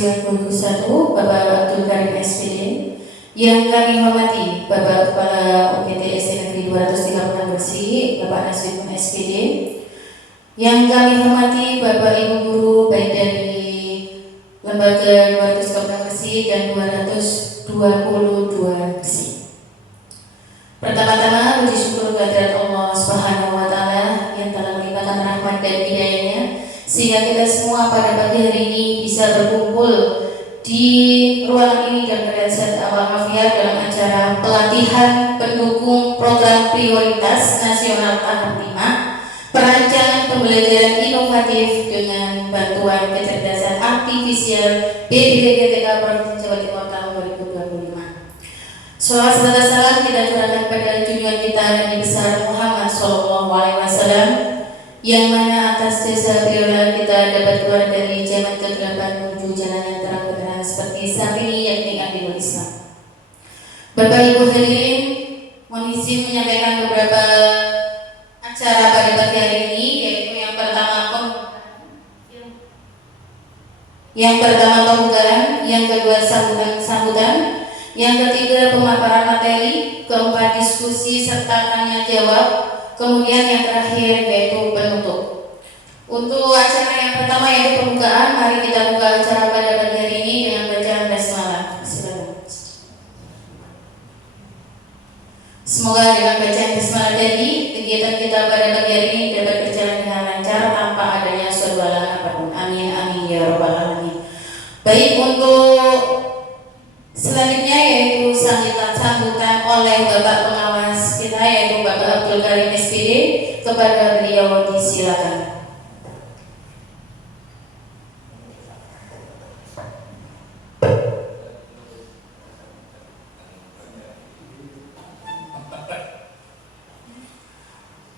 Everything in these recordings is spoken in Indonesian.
1 Bapak Abdul Karim SPD, yang kami hormati Bapak Kepala UPT SD Negeri 236 Gresik, Bapak Nasibun SPD, yang kami hormati Bapak Ibu Guru baik dari Lembaga 236 Gresik dan 222 Gresik. Pertama-tama puji syukur kehadirat Allah Subhanahu wa taala yang telah melimpahkan rahmat dan hidayahnya sehingga kita semua pada pagi hari ini bisa berkumpul di ruangan ini dan keadaan sehat walafiat dalam acara pelatihan pendukung program prioritas nasional tahap 5 perancangan pembelajaran inovatif dengan bantuan kecerdasan artifisial BPDGTK Provinsi Jawa Timur tahun 2025. Salawat serta salam kita curahkan pada junjungan kita Nabi besar Muhammad SAW, yang mana atas jasa beliau kita dapat keluar dari zaman kegelapan menuju jalan yang terang benderang seperti saat ini, yakni Adil Islam. Bapak Ibu hadirin, mohon izin menyampaikan beberapa acara pada pagi hari ini, yaitu yang pertama pembukaan, yang kedua sambutan, yang ketiga pemaparan materi, keempat diskusi serta tanya jawab, kemudian yang terakhir yaitu penutup. Untuk acara yang pertama yaitu pembukaan, mari kita buka acara pada pagi hari ini dengan bacaan basmalah. Silakan. Semoga dengan bacaan basmalah tadi kegiatan kita pada pagi hari ini dapat berjalan dengan lancar tanpa adanya suatu halangan apapun. Amin amin ya rabbal alamin. Baik, untuk selanjutnya yaitu sambutan oleh Bapak pengawas kita yaitu Bapak Abdul Karim SPD, kepada beliau disilakan.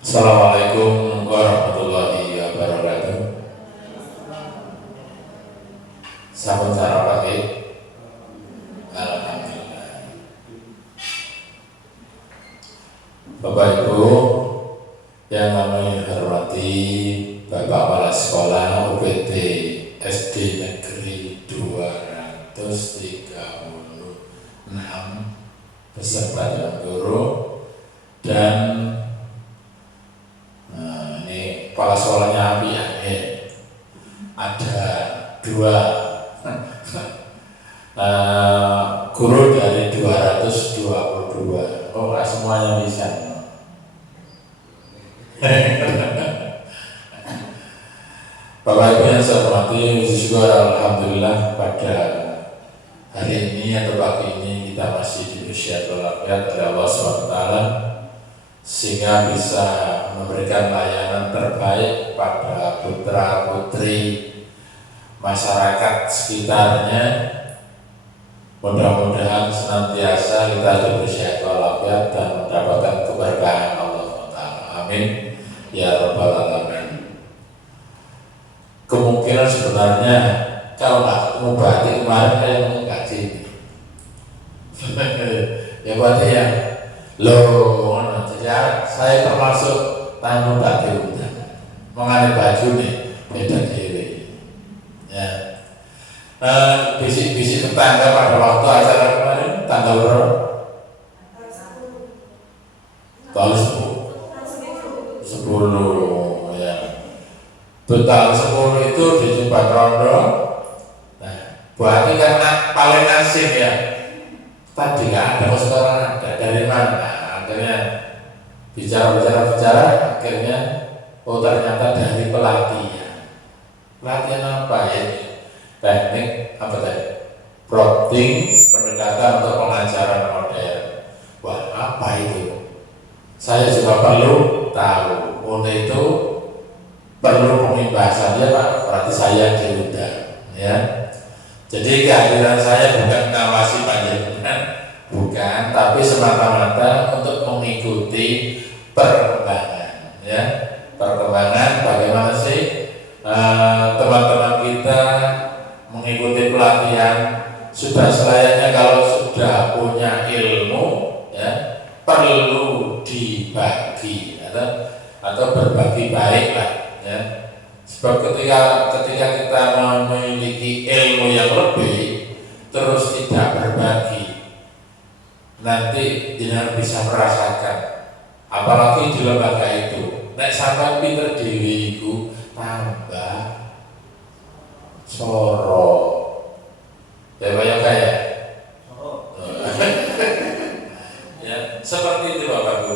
Assalamualaikum warahmatullahi wabarakatuh. Salam sarap pagi. Alhamdulillah. Bapak Ibu yang kami hormati, Bapak Kepala Sekolah UPT SD Negeri 236 beserta dan guru, dan ini kepala sekolahnya api ya, ada 2 guru dari 222. Oh, nggak semuanya bisa. Bapak Ibu yang saya hormati, puji syukur alhamdulillah pada hari ini atau pagi ini kita masih diberi walafiat oleh Allah SWT sehingga bisa memberikan layanan terbaik pada putra putri masyarakat sekitarnya. Mudah-mudahan senantiasa kita diberi sehat walafiat dan mendapatkan keberkahan Allah SWT. Amin ya rabbal alamin. Kemungkinan sebenarnya kalau nggak ketemu berarti kemarin saya mengkaji ya berarti ya loh, jadi saya termasuk tamu tak diundang mengenai baju nih beda dewe ya. Bisik-bisik tetangga pada waktu acara kemarin tanggal berapa? Tanggal 10 ya. Tanggal 10 itu di Jumbat Rondo. Nah, berarti karena paling asing ya. Tadi nggak ada, sekarang ada. Dari mana? Akhirnya bicara, akhirnya oh ternyata dari pelatihan. Pelatihan apa ya? Teknik apa tadi? Prompting, pendekatan untuk pengajaran modern. Wah, apa itu? Saya juga perlu tahu. Untuk itu perlu pembahasannya Pak, berarti saya diundang ya. Jadi kehadiran saya bukan ngawasi panjenengan, bukan, tapi semata-mata untuk mengikuti perkembangan ya. Perkembangan bagaimana sih teman-teman kita mengikuti pelatihan, sudah selayaknya kalau sudah punya ilmu ya perlu dibagi atau berbagi baik lah ya. Sebab ketika kita memiliki ilmu yang yang lebih terus tidak berbagi, nanti jenengan bisa merasakan. Apalagi di lembaga itu, nek sampai pinter dewi iku tambah soro. Kayak ya, seperti itu Bapak Bu.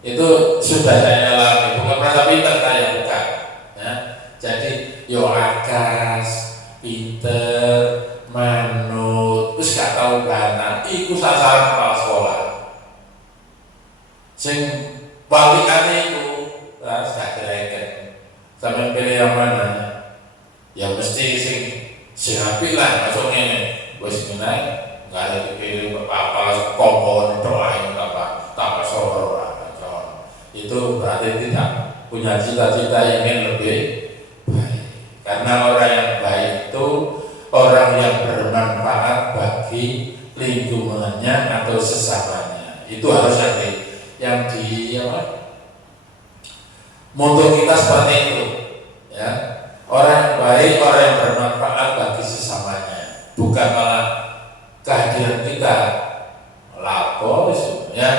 Itu sudah saya alami, bukan merasa pinter saya, bukan. Ya. Jadi yo akas, pinter, manut, terus gak tahu bahana, iku sasaran kepala sekolah. Sing walikane itu harus gak direken. Sampai pilih yang mana? Ya mesti sing apik lah, masuk ngene. Wis ngene, enggak ada dipilih apa-apa kompon doain apa tanpa soro. Itu berarti tidak punya cita-cita ingin lebih baik. Karena orang yang baik itu orang yang bermanfaat bagi lingkungannya atau sesamanya. Itu harus yang di moto kita seperti itu, ya. Orang yang baik, orang yang bermanfaat bagi sesamanya, bukan malah kehadiran kita lapor, ya.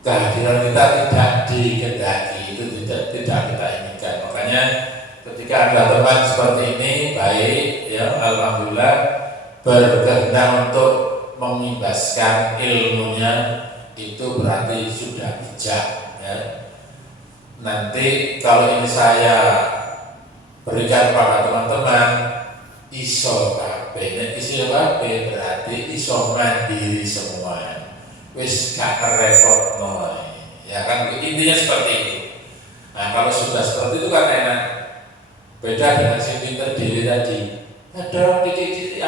Kehadiran kita tidak dikehendaki, itu tidak kita inginkan. Makanya ketika ada teman seperti ini baik, ya alhamdulillah, berkehendak untuk membebaskan ilmunya, itu berarti sudah bijak, ya. Nanti kalau ini saya berikan pada teman-teman iso kabeh, nek iso kabeh berarti iso mandiri semua. Wis gak repot ya kan, intinya seperti itu. Nah kalau sudah seperti itu kan enak. Beda dengan si pinter diri tadi, ada titik-titik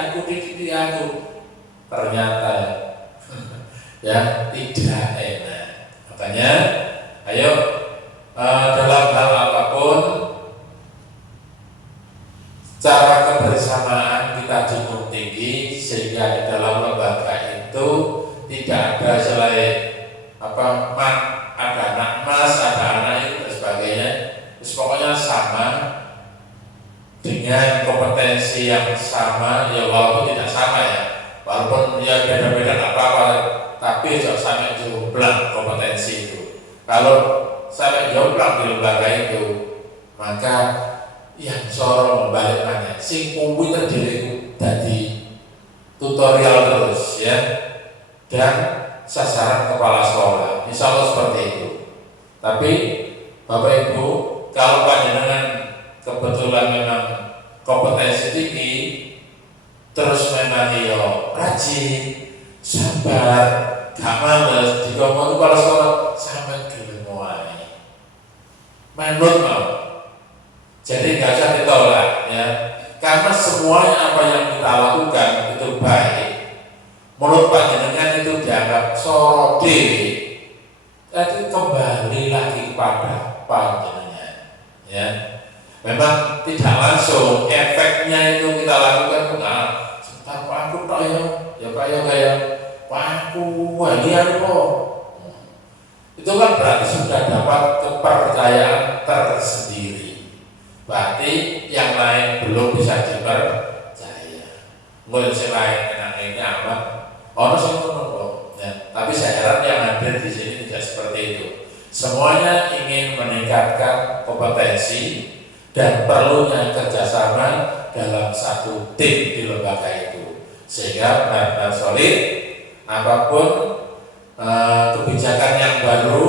aku, ternyata ya tidak enak. Makanya ayo dalam hal apapun cara kebersamaan kita cukup tinggi sehingga di dalam lembaga itu tidak ada selain ada anak mas, ada anak itu dan sebagainya. Terus pokoknya sama dengan kompetensi yang sama, ya walaupun tidak sama ya, walaupun ya beda-beda apa-apa, tapi jangan sampai jomplang kompetensi itu. Kalau sampai jomplang di lembaga itu, maka yang sorong balik mana, sing kuwi terdiri dari tutorial terus ya. Dan sasaran kepala sekolah, insya Allah seperti itu. Tapi Bapak Ibu, kalau panjenengan kebetulan memang kompetensi tinggi, terus memang rajin, sabar, gak males, dikongkong kepala sekolah sampai gelem wae. Manut mau. Jadi gak usah ditolak ya. Karena semuanya apa yang kita lakukan itu baik. Menurut panjenengan itu dianggap soro dewi, jadi kembali lagi kepada panjenengan, ya. Memang tidak langsung efeknya itu kita lakukan enggak. Sebentar Pak aku tak ya Pak ya kayak Pak aku walian kok. Itu kan berarti sudah dapat kepercayaan tersendiri. Berarti yang lain belum bisa dipercaya. Mungkin yang lain enaknya apa? Orang semua ya. Tapi saya harap yang hadir di sini tidak seperti itu. Semuanya ingin meningkatkan kompetensi dan perlunya kerjasama dalam satu tim di lembaga itu, sehingga benar-benar solid. Apapun kebijakan yang baru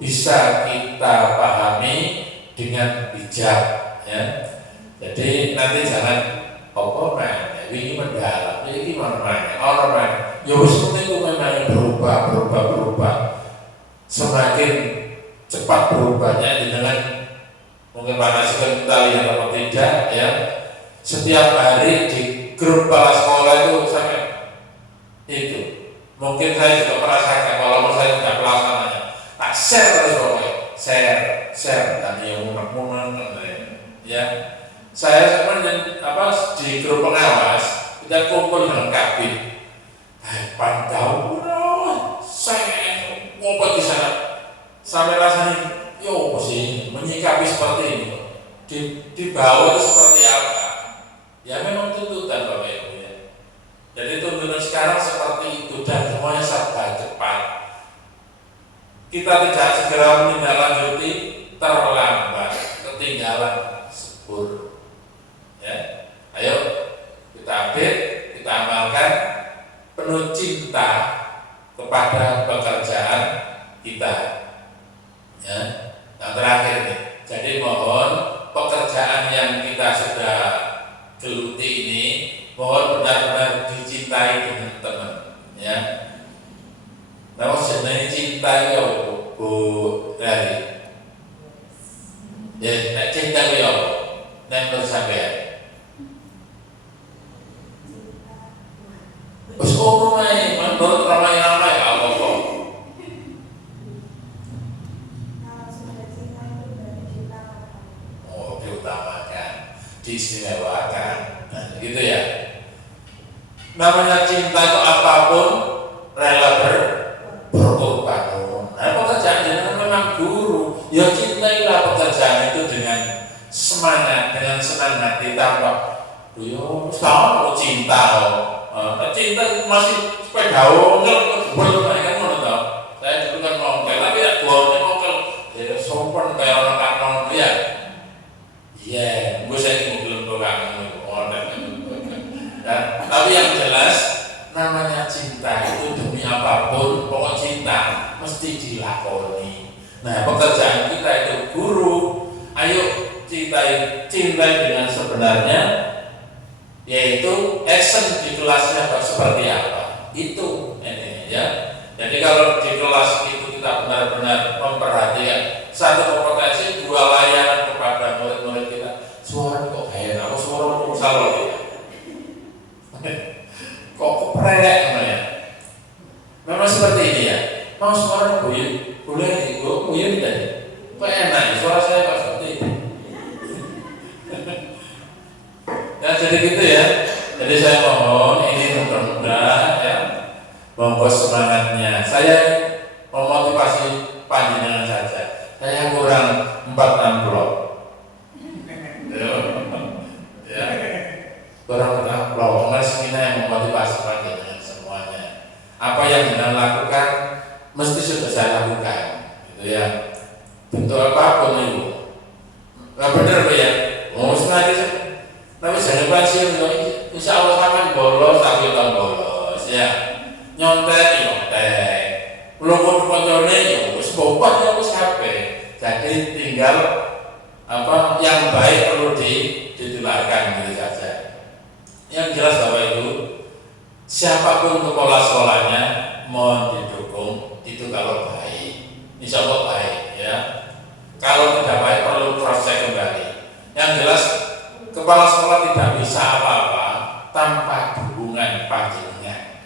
bisa kita pahami dengan bijak, ya. Jadi nanti jangan ini mendalam, ini mana orang mana. Ya wis itu memang berubah. Semakin cepat berubahnya dengan mungkin panaskan kita lihat atau tidak ya. Setiap hari di grup kepala sekolah itu sampai itu. Mungkin saya juga merasakan walaupun saya tidak pelaksananya. Tak share terus pokoknya, share dan yang unek-unek ya. Saya di grup pengawas kita kumpul dengan kabin. Pantau, saya ngobrol di sana sampai rasanya, yo sih menyikapi seperti ini. Di bawah itu seperti apa? Ya memang tuntutan kita tidak segera menindaklanjuti, terlambat, ketinggalan sepur. Ya, ayo kita update, kita amalkan, penuh cinta kepada pekerjaan kita. Ya, yang terakhir nih. Jadi mohon pekerjaan yang kita sudah geluti ini, mohon benar-benar dicintai dengan teman. Ya, nah sebenarnya cinta ya Bu Dari. Ya, nek cinta ya nek menurut sampean. Wes umumnya menurut ramai-ramai Allah kok. Oh, diutamakan, diistimewakan, nah, gitu ya. Namanya cinta itu apapun rela berkorban. Nah, pekerjaan jenengan memang guru, ya cintailah pekerjaan itu dengan semangat, dengan senang hati tanpa yo kalau cinta cinta masih sepeda ongkel belum kan ngono to. Saya dulu kan ngongkel tapi ya duane ngongkel ya sopan kayak orang kanon ya. Iya, gue saya belum tukang dan tapi yang jelas namanya cinta itu demi apapun pokok cinta mesti dilakoni. Nah, pekerjaan kita itu guru, ayo cintai dengan sebenarnya, yaitu action di kelasnya seperti apa itu ini ya. Jadi kalau di kelas itu kita benar-benar memperhatikan satu kompetensi, dua layanan kepada murid-murid kita. Suara kok kayak aku suara kok salah ya. Kok keprek namanya. Memang seperti ini ya. Mau suara buyut, boleh buyut tidak? Kok enak suara saya kok seperti ini. Ya jadi gitu ya. Jadi saya mohon ini mudah-mudahan ya, monggo semangatnya. Saya memotivasi panjenengan saja. Saya kurang 4 blok. Ya. Kurang 4 blok. Mas kita yang memotivasi panjenengan semuanya. Apa yang jenengan lakukan mesti sudah saya lakukan, gitu ya. Bentuk apapun itu. Nah, benar ya. Mau sengaja. Tapi jangan pasir, insya Allah sama bolos, tapi tak bolos ya. Nyontek, belum koncone ya, sebobot ya wis kabeh. Jadi tinggal apa yang baik perlu ditularkan gitu saja. Yang jelas Bapak Ibu, siapapun kepala sekolahnya mohon didukung itu kalau baik, insya Allah baik ya. Kalau tidak baik perlu cross check kembali. Yang jelas kepala sekolah tidak bisa apa-apa tanpa dukungan panjenengan.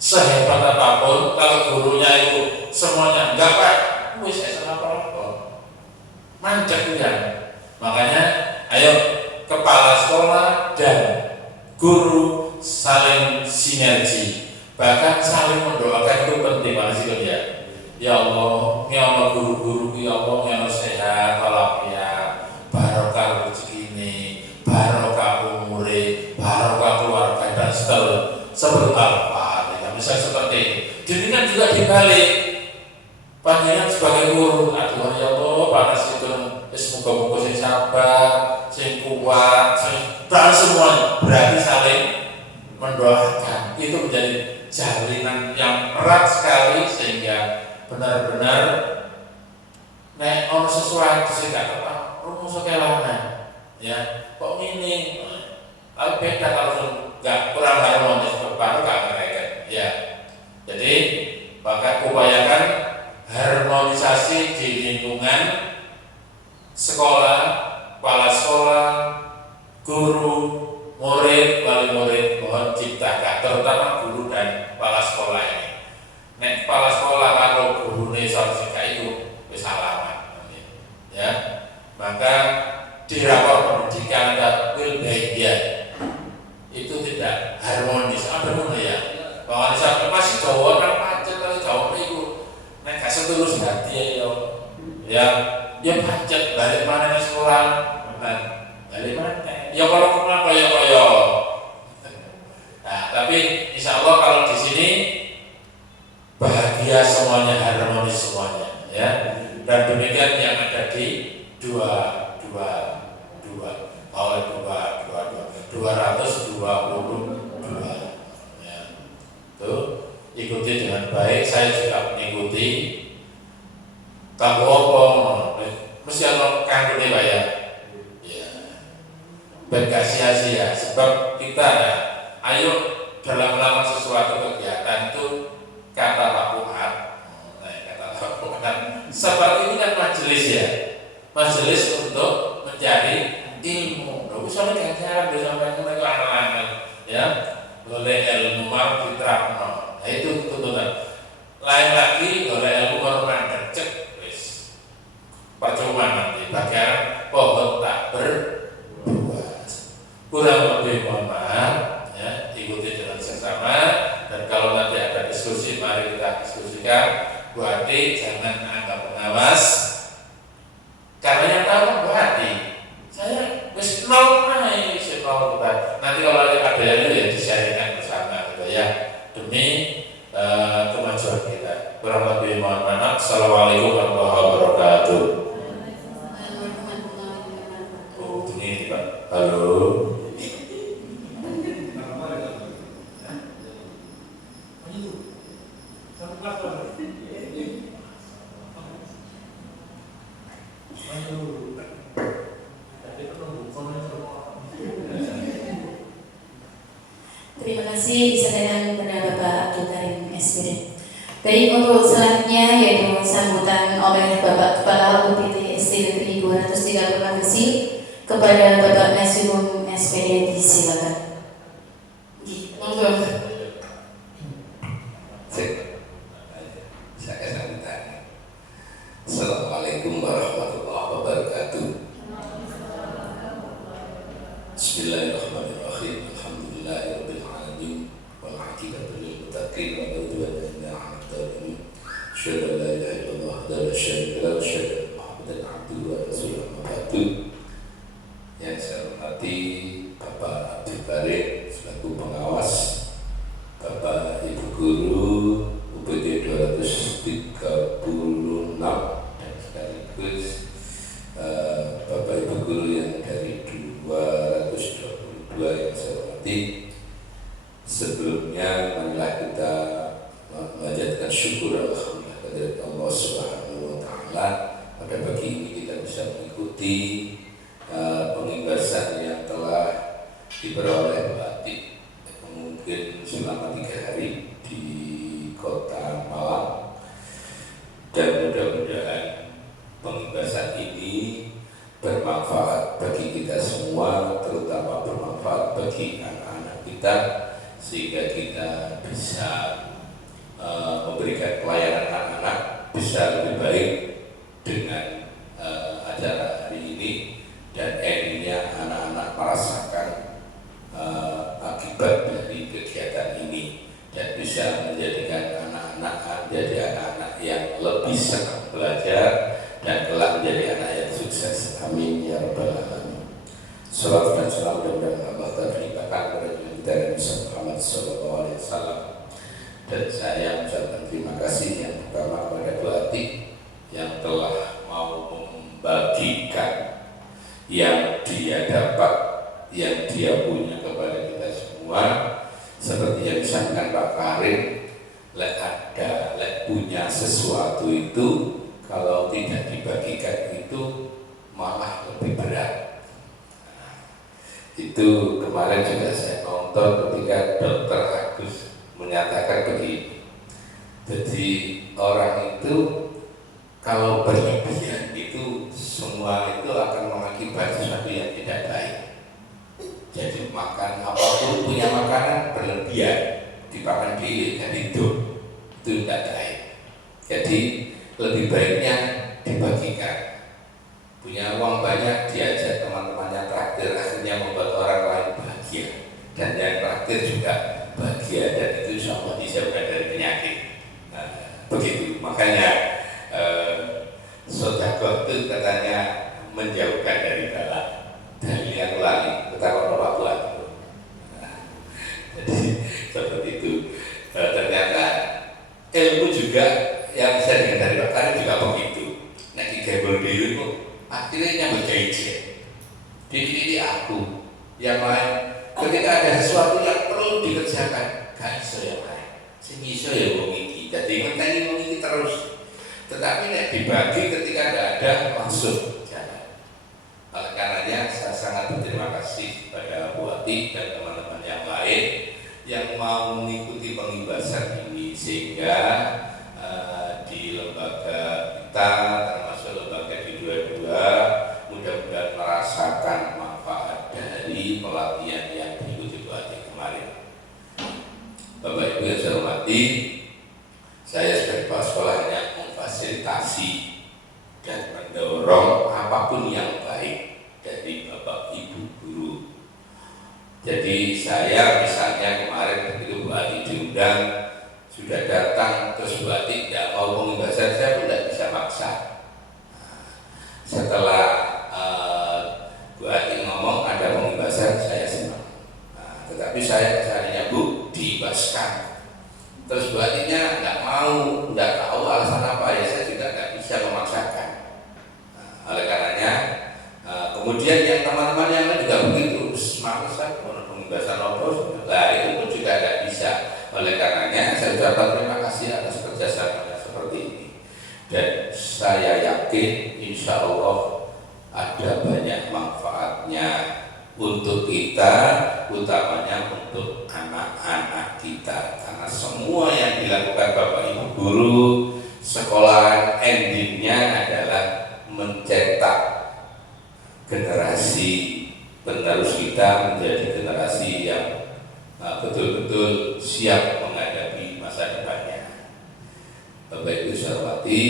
Sehebat apapun, kalau gurunya itu semuanya enggak Pak, wis saya apa-apa. Manjak ya. Makanya, ayo kepala sekolah dan guru saling sinergi, bahkan saling mendoakan itu penting banget sih ya. Ya Allah, ya Allah guru-guru, ya Allah yang sehat, walafiat, barokah rezeki ini, barokah umure, barokah keluarga dan seperti apa? Tidak bisa seperti ini. Demikian juga dibalik. Panjenengan sebagai guru, aduh ya Allah, panas itu, semoga-moga sing sabar, sing kuat, dan semuanya berarti saling mendoakan. Itu menjadi jalinan yang erat sekali sehingga benar-benar nek ono sesuatu sing gak tepat rumus kelana ya kok ini tapi beda kalau nggak kurang harmonis baru gak mereka ya. Jadi maka upayakan harmonisasi di lingkungan sekolah, kepala sekolah, guru, murid, wali murid mohon ciptakan terutama guru dan kepala sekolah ini. Nek kepala sekolah kalau guru nih solusinya itu kesalahan, ya. Maka di rapor pendidikan ada Wilbagia itu tidak harmonis. Apa pun ya? Bahwa sampai masih jauh orang pacet atau jauh itu, nek kasih terus hati ya pacet balik mana sekolah, balik mana? Ya kalau kemana koyo. Nah, tapi insya Allah kalau di sini bahagia semuanya, harmonis semuanya. Ya. Tuh, ikuti dengan baik. Saya juga mengikuti. Kamu apa? Mesti ada kanggone Pak ya. Ya. Ben gak sia-sia sebab kita ya, ayo dalam melakukan sesuatu kegiatan itu kata Pak Fuad. Kata Pak Fuad. Seperti ini kan majelis ya. Majelis untuk mencari ilmu. Lalu misalnya cara sampai mereka anak-anak ya, boleh ilmu mar diterapno. Nah itu tuntutan. Lain lagi boleh ilmu baru mandek cek wis. Percuma nanti bagian pohon tak berbuah. Kurang lebih mohon maaf ya, ikuti dengan seksama dan kalau nanti ada diskusi mari kita diskusikan. Bu Adi jangan anggap pengawas karena yang tahu Bu Adi. Saya wis nol naik, nol kita. Nanti kalau ada yang ya di-sharingkan bersama gitu ya demi kemajuan kita. Kurang lebih mohon maaf. Assalamualaikum warahmatullahi wabarakatuh. Oh ini Pak. Halo. Terima kasih disampaikan kepada Bapak Abdul Karim SPD. Baik, untuk selanjutnya yaitu sambutan oleh Bapak Kepala UPT SD Negeri 236 Gresik kepada Bapak Nasirum SPD, disilakan. Monggo. Saya sambutan. Assalamualaikum warahmatullahi wabarakatuh. Bismillahirrahmanirrahim. Alhamdulillahirabbil alamin wal aqibatu lil muttaqin wa la udwana illa 'alal zalimin. Asyhadu an la ilaha illallah wa la syarika lahu wa asyhadu anna Muhammadan 'abduhu wa rasuluhu amma ba'du. Yang saya hormati Bapak Abdul Karim selaku pengawas, Bapak Ibu Guru UPT 236 dan sekaligus Bapak Ibu Guru yang dari 222 yang saya hormati. Sebelumnya marilah kita menjadikan syukur alhamdulillah kepada Allah Subhanahu wa taala pada pagi ini kita bisa mengikuti pengimbasan yang telah diperoleh Batik mungkin selama 3 hari di Kota Malang, dan mudah-mudahan pengimbasan ini bermanfaat bagi kita semua, terutama bermanfaat bagi anak-anak kita sehingga kita bisa memberikan pelayanan anak-anak bisa lebih baik dengan acara hari ini, dan endingnya anak-anak merasakan akibat dari kegiatan ini dan bisa menjadikan anak-anak menjadi anak-anak yang lebih senang belajar dan kelak menjadi anak yang sukses. Amin ya rabbal alamin. Salawat dan salam mudah-mudahan Allah terlimpahkan kepada kita Nabi Muhammad SAW. Dan saya mengucapkan terima kasih yang pertama kepada Bu Ati yang telah mau membagikan yang dia dapat, yang dia punya kepada kita semua. Seperti yang disampaikan Pak Karim, punya sesuatu itu kalau tidak dibagikan itu malah lebih berat. Itu kemarin juga saya nonton ketika Dr. Agus menyatakan begini. Jadi orang itu kalau berlebihan itu semua itu akan mengakibatkan sesuatu yang tidak baik. Jadi makan apapun punya makanan berlebihan dimakan pilih dan itu tidak baik. Jadi lebih baiknya dibagikan. Punya uang banyak diajak teman-temannya traktir, akhirnya membuat orang lain bahagia dan yang traktir juga bahagia, dan itu insya Allah dijauhkan dari penyakit. Nah, begitu makanya sedekah itu katanya menjauhkan dari bala. Dan yang lagi betapa Bapak buat. Jadi seperti itu. Ternyata ilmu juga yang bisa dihindari Pak Karim juga begitu. Nah di gabel diri itu akhirnya nyambut gaji. Jadi aku yang lain ketika ada sesuatu yang perlu dikerjakan, gak iso yang lain. Sing iso ya wong iki. Dadi ngenteni wong iki terus. Tetapi nek dibagi ketika ada langsung jalan. Oleh karenanya saya sangat berterima kasih pada Bu Ati dan teman-teman yang lain yang mau mengikuti pengibasan ini, sehingga di lembaga kita termasuk lembaga di dua-dua mudah-mudahan merasakan manfaat dari pelatihan yang diikuti Bu Ati kemarin. Bapak Ibu yang saya hormati, saya sebagai kepala sekolah hanya memfasilitasi dan mendorong apapun yang baik dari Bapak Ibu guru. Jadi saya misalnya kemarin begitu Bu Ati diundang, sudah datang, terus Bu Ati tidak mau pengibasan, saya pun tidak bisa maksa. Setelah Bu Ati ngomong ada pengibasan, saya senang. Tetapi saya misalnya Bu diibaskan, terus Bu Atinya nggak mau, nggak tahu alasan apa, ya saya juga nggak bisa memaksakan. Oleh karenanya kemudian yang teman-teman yang lain juga begitu, semangat saya pengibasan opos, nah itu pun juga tidak bisa. Oleh karenanya saya ucapkan terima kasih atas kerjasama seperti ini, dan saya yakin insya Allah ada banyak manfaatnya untuk kita, utamanya untuk anak-anak kita, karena semua yang dilakukan Bapak Ibu guru sekolah endingnya adalah mencetak generasi penerus kita menjadi generasi yang betul-betul siap menghadapi masa depannya. Bapak Ibu saya hormati,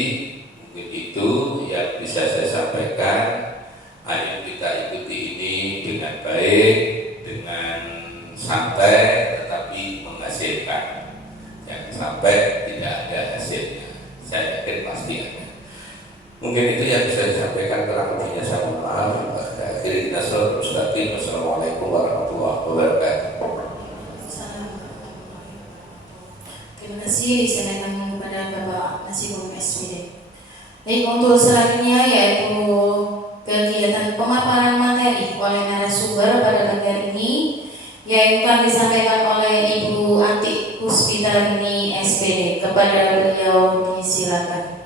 mungkin itu yang bisa saya sampaikan. Ayo kita ikuti ini dengan baik, dengan santai, tetapi menghasilkan. Jangan sampai tidak ada hasilnya. Saya yakin pasti ada. Mungkin itu yang bisa disampaikan, kurang lebihnya saya mohon maaf. Akhirnya kita mustaqim. Wassalamualaikum warahmatullahi wabarakatuh. Terima kasih disampaikan kepada Bapak Nasibum SPD. Baik, untuk selanjutnya yaitu kegiatan pemaparan materi oleh narasumber pada pagi ini, yang akan disampaikan oleh Ibu Ati Puspitarini SPD. Kepada beliau disilakan.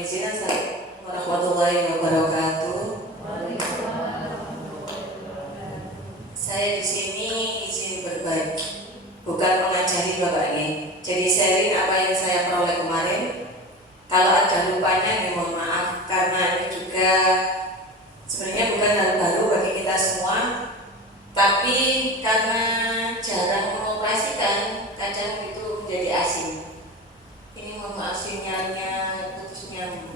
Assalamualaikum warahmatullahi wabarakatuh. Saya di sini izin berbagi, bukan mengajari Bapak ini. Jadi sharing apa yang saya peroleh kemarin. Kalau ada lupanya, mohon maaf, karena ini juga sebenarnya bukan hal baru bagi kita semua, tapi karena jarang mengoperasikan, kadang itu menjadi asing. Ini mohon maaf sinyalnya putus nyambung.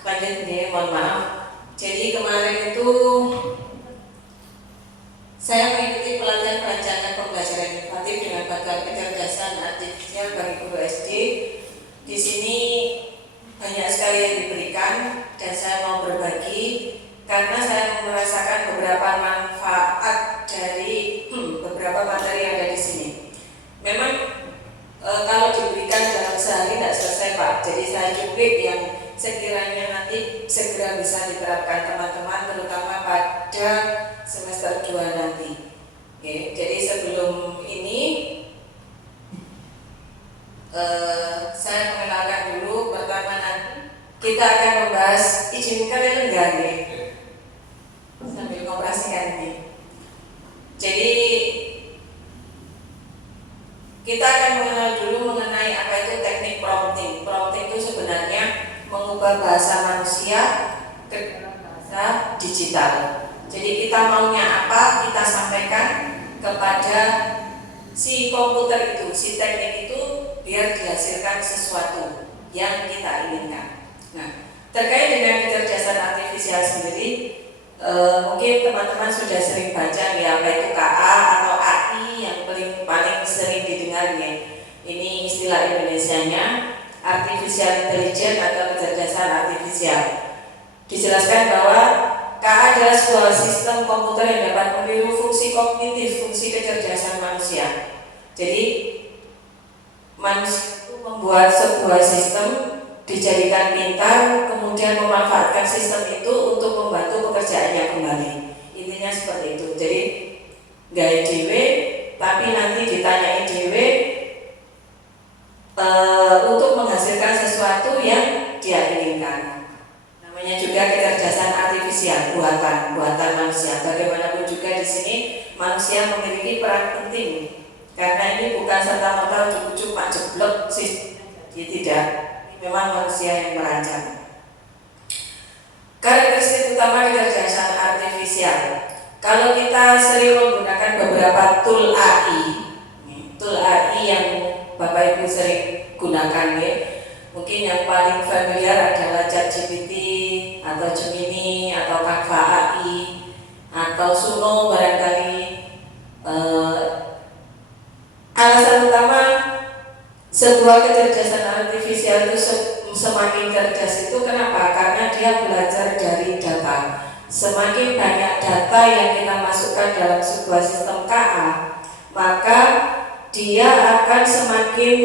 Lanjut nih, mohon maaf. Jadi kemarin itu saya mengikuti pelatihan perancangan pembelajaran inovatif dengan bakat kecerdasan artifisial bagi guru SD. Di sini banyak sekali yang diberikan dan saya mau berbagi karena saya merasakan beberapa manfaat dari beberapa materi yang ada di sini. Memang kalau diberikan dalam sehari tidak selesai Pak. Jadi saya cuplik yang sekiranya nanti segera bisa diterapkan teman-teman, terutama pada semester 2 nanti. Oke, jadi sebelum ini saya mengenalkan dulu. Pertama nanti kita akan membahas izin kalian enggak nih sambil mengoperasikan ini. Jadi kita akan mengenal dulu mengenai apa itu teknik prompting. Prompting itu sebenarnya mengubah bahasa manusia ke dalam bahasa digital. Jadi kita maunya apa, kita sampaikan kepada si komputer itu, si teknik itu, biar dihasilkan sesuatu yang kita inginkan. Nah, terkait dengan kecerdasan artifisial sendiri, mungkin teman-teman sudah sering baca ya, apa itu KA atau AI yang paling sering didengar ya. Ini istilah Indonesianya, artificial intelligence atau kecerdasan artifisial. Dijelaskan bahwa KA adalah sebuah sistem komputer yang dapat meniru fungsi kognitif, fungsi kecerdasan manusia. Jadi manusia itu membuat sebuah sistem, dijadikan pintar, kemudian memanfaatkan sistem itu untuk membantu pekerjaannya kembali. Intinya seperti itu. Jadi nggak dewe, tapi nanti ditanyai dewe untuk menghasilkan sesuatu yang dia inginkan. Namanya juga kecerdasan artifisial, buatan manusia. Bagaimanapun juga di sini manusia memiliki peran penting, karena ini bukan serta-merta ujuk-ujuk pak jeblok sih, tidak. Ini memang manusia yang merancang. Karakteristik utama kecerdasan artifisial. Kalau kita sering menggunakan beberapa tool AI yang Bapak Ibu sering gunakan ya. Mungkin yang paling familiar adalah ChatGPT atau Gemini atau Canva AI atau Suno barangkali. Alasan utama sebuah kecerdasan artifisial itu semakin cerdas itu kenapa? Karena dia belajar dari data. Semakin banyak data yang kita masukkan dalam sebuah sistem KA, maka dia akan semakin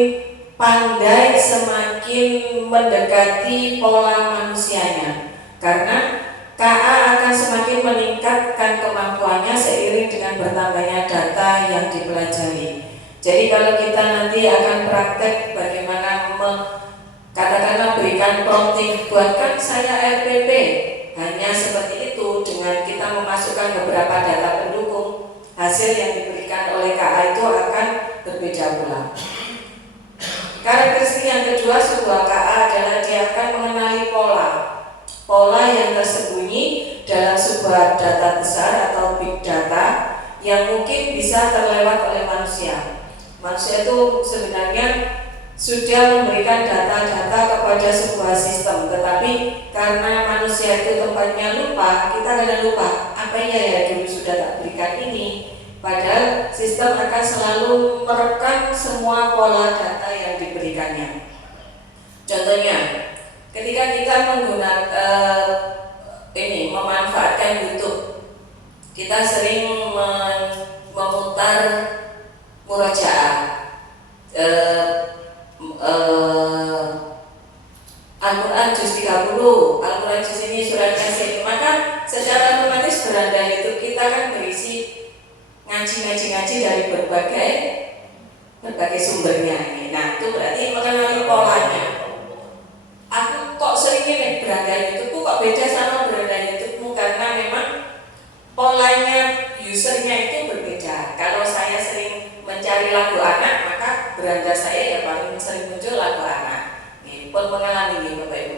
pandai, semakin mendekati pola manusianya. Karena KA akan semakin meningkatkan kemampuannya seiring dengan bertambahnya data yang dipelajari. Jadi kalau kita nanti akan praktek bagaimana katakanlah berikan prompting, buatkan saya RPP, hanya seperti itu, dengan kita memasukkan beberapa data pendukung, hasil yang diberikan oleh KA itu akan berbeda berbeda pula. Karakteristik yang kedua sebuah KA adalah dia akan mengenali pola yang tersembunyi dalam sebuah data besar atau big data yang mungkin bisa terlewat oleh manusia. Manusia itu sebenarnya sudah memberikan data-data kepada sebuah sistem, tetapi karena manusia itu tempatnya lupa, kita kadang lupa apa ya dulu sudah tak berikan ini. Padahal sistem akan selalu merekam semua pola data yang diberikannya. Contohnya, ketika kita menggunakan memanfaatkan YouTube, kita sering memutar murajaah, Al-Quran juz 30, Al-Quran juz ini surat Yasin, maka secara otomatis beranda itu kita kan berisi ngaji dari berbagai sumbernya. Nah, itu berarti mengenali polanya. Aku kok sering ini beranda YouTubeku kok beda sama beranda YouTubemu, karena memang polanya usernya itu berbeda. Kalau saya sering mencari lagu anak, maka beranda saya ya paling sering muncul lagu anak. Ini pun mengalami ini Bapak Ibu.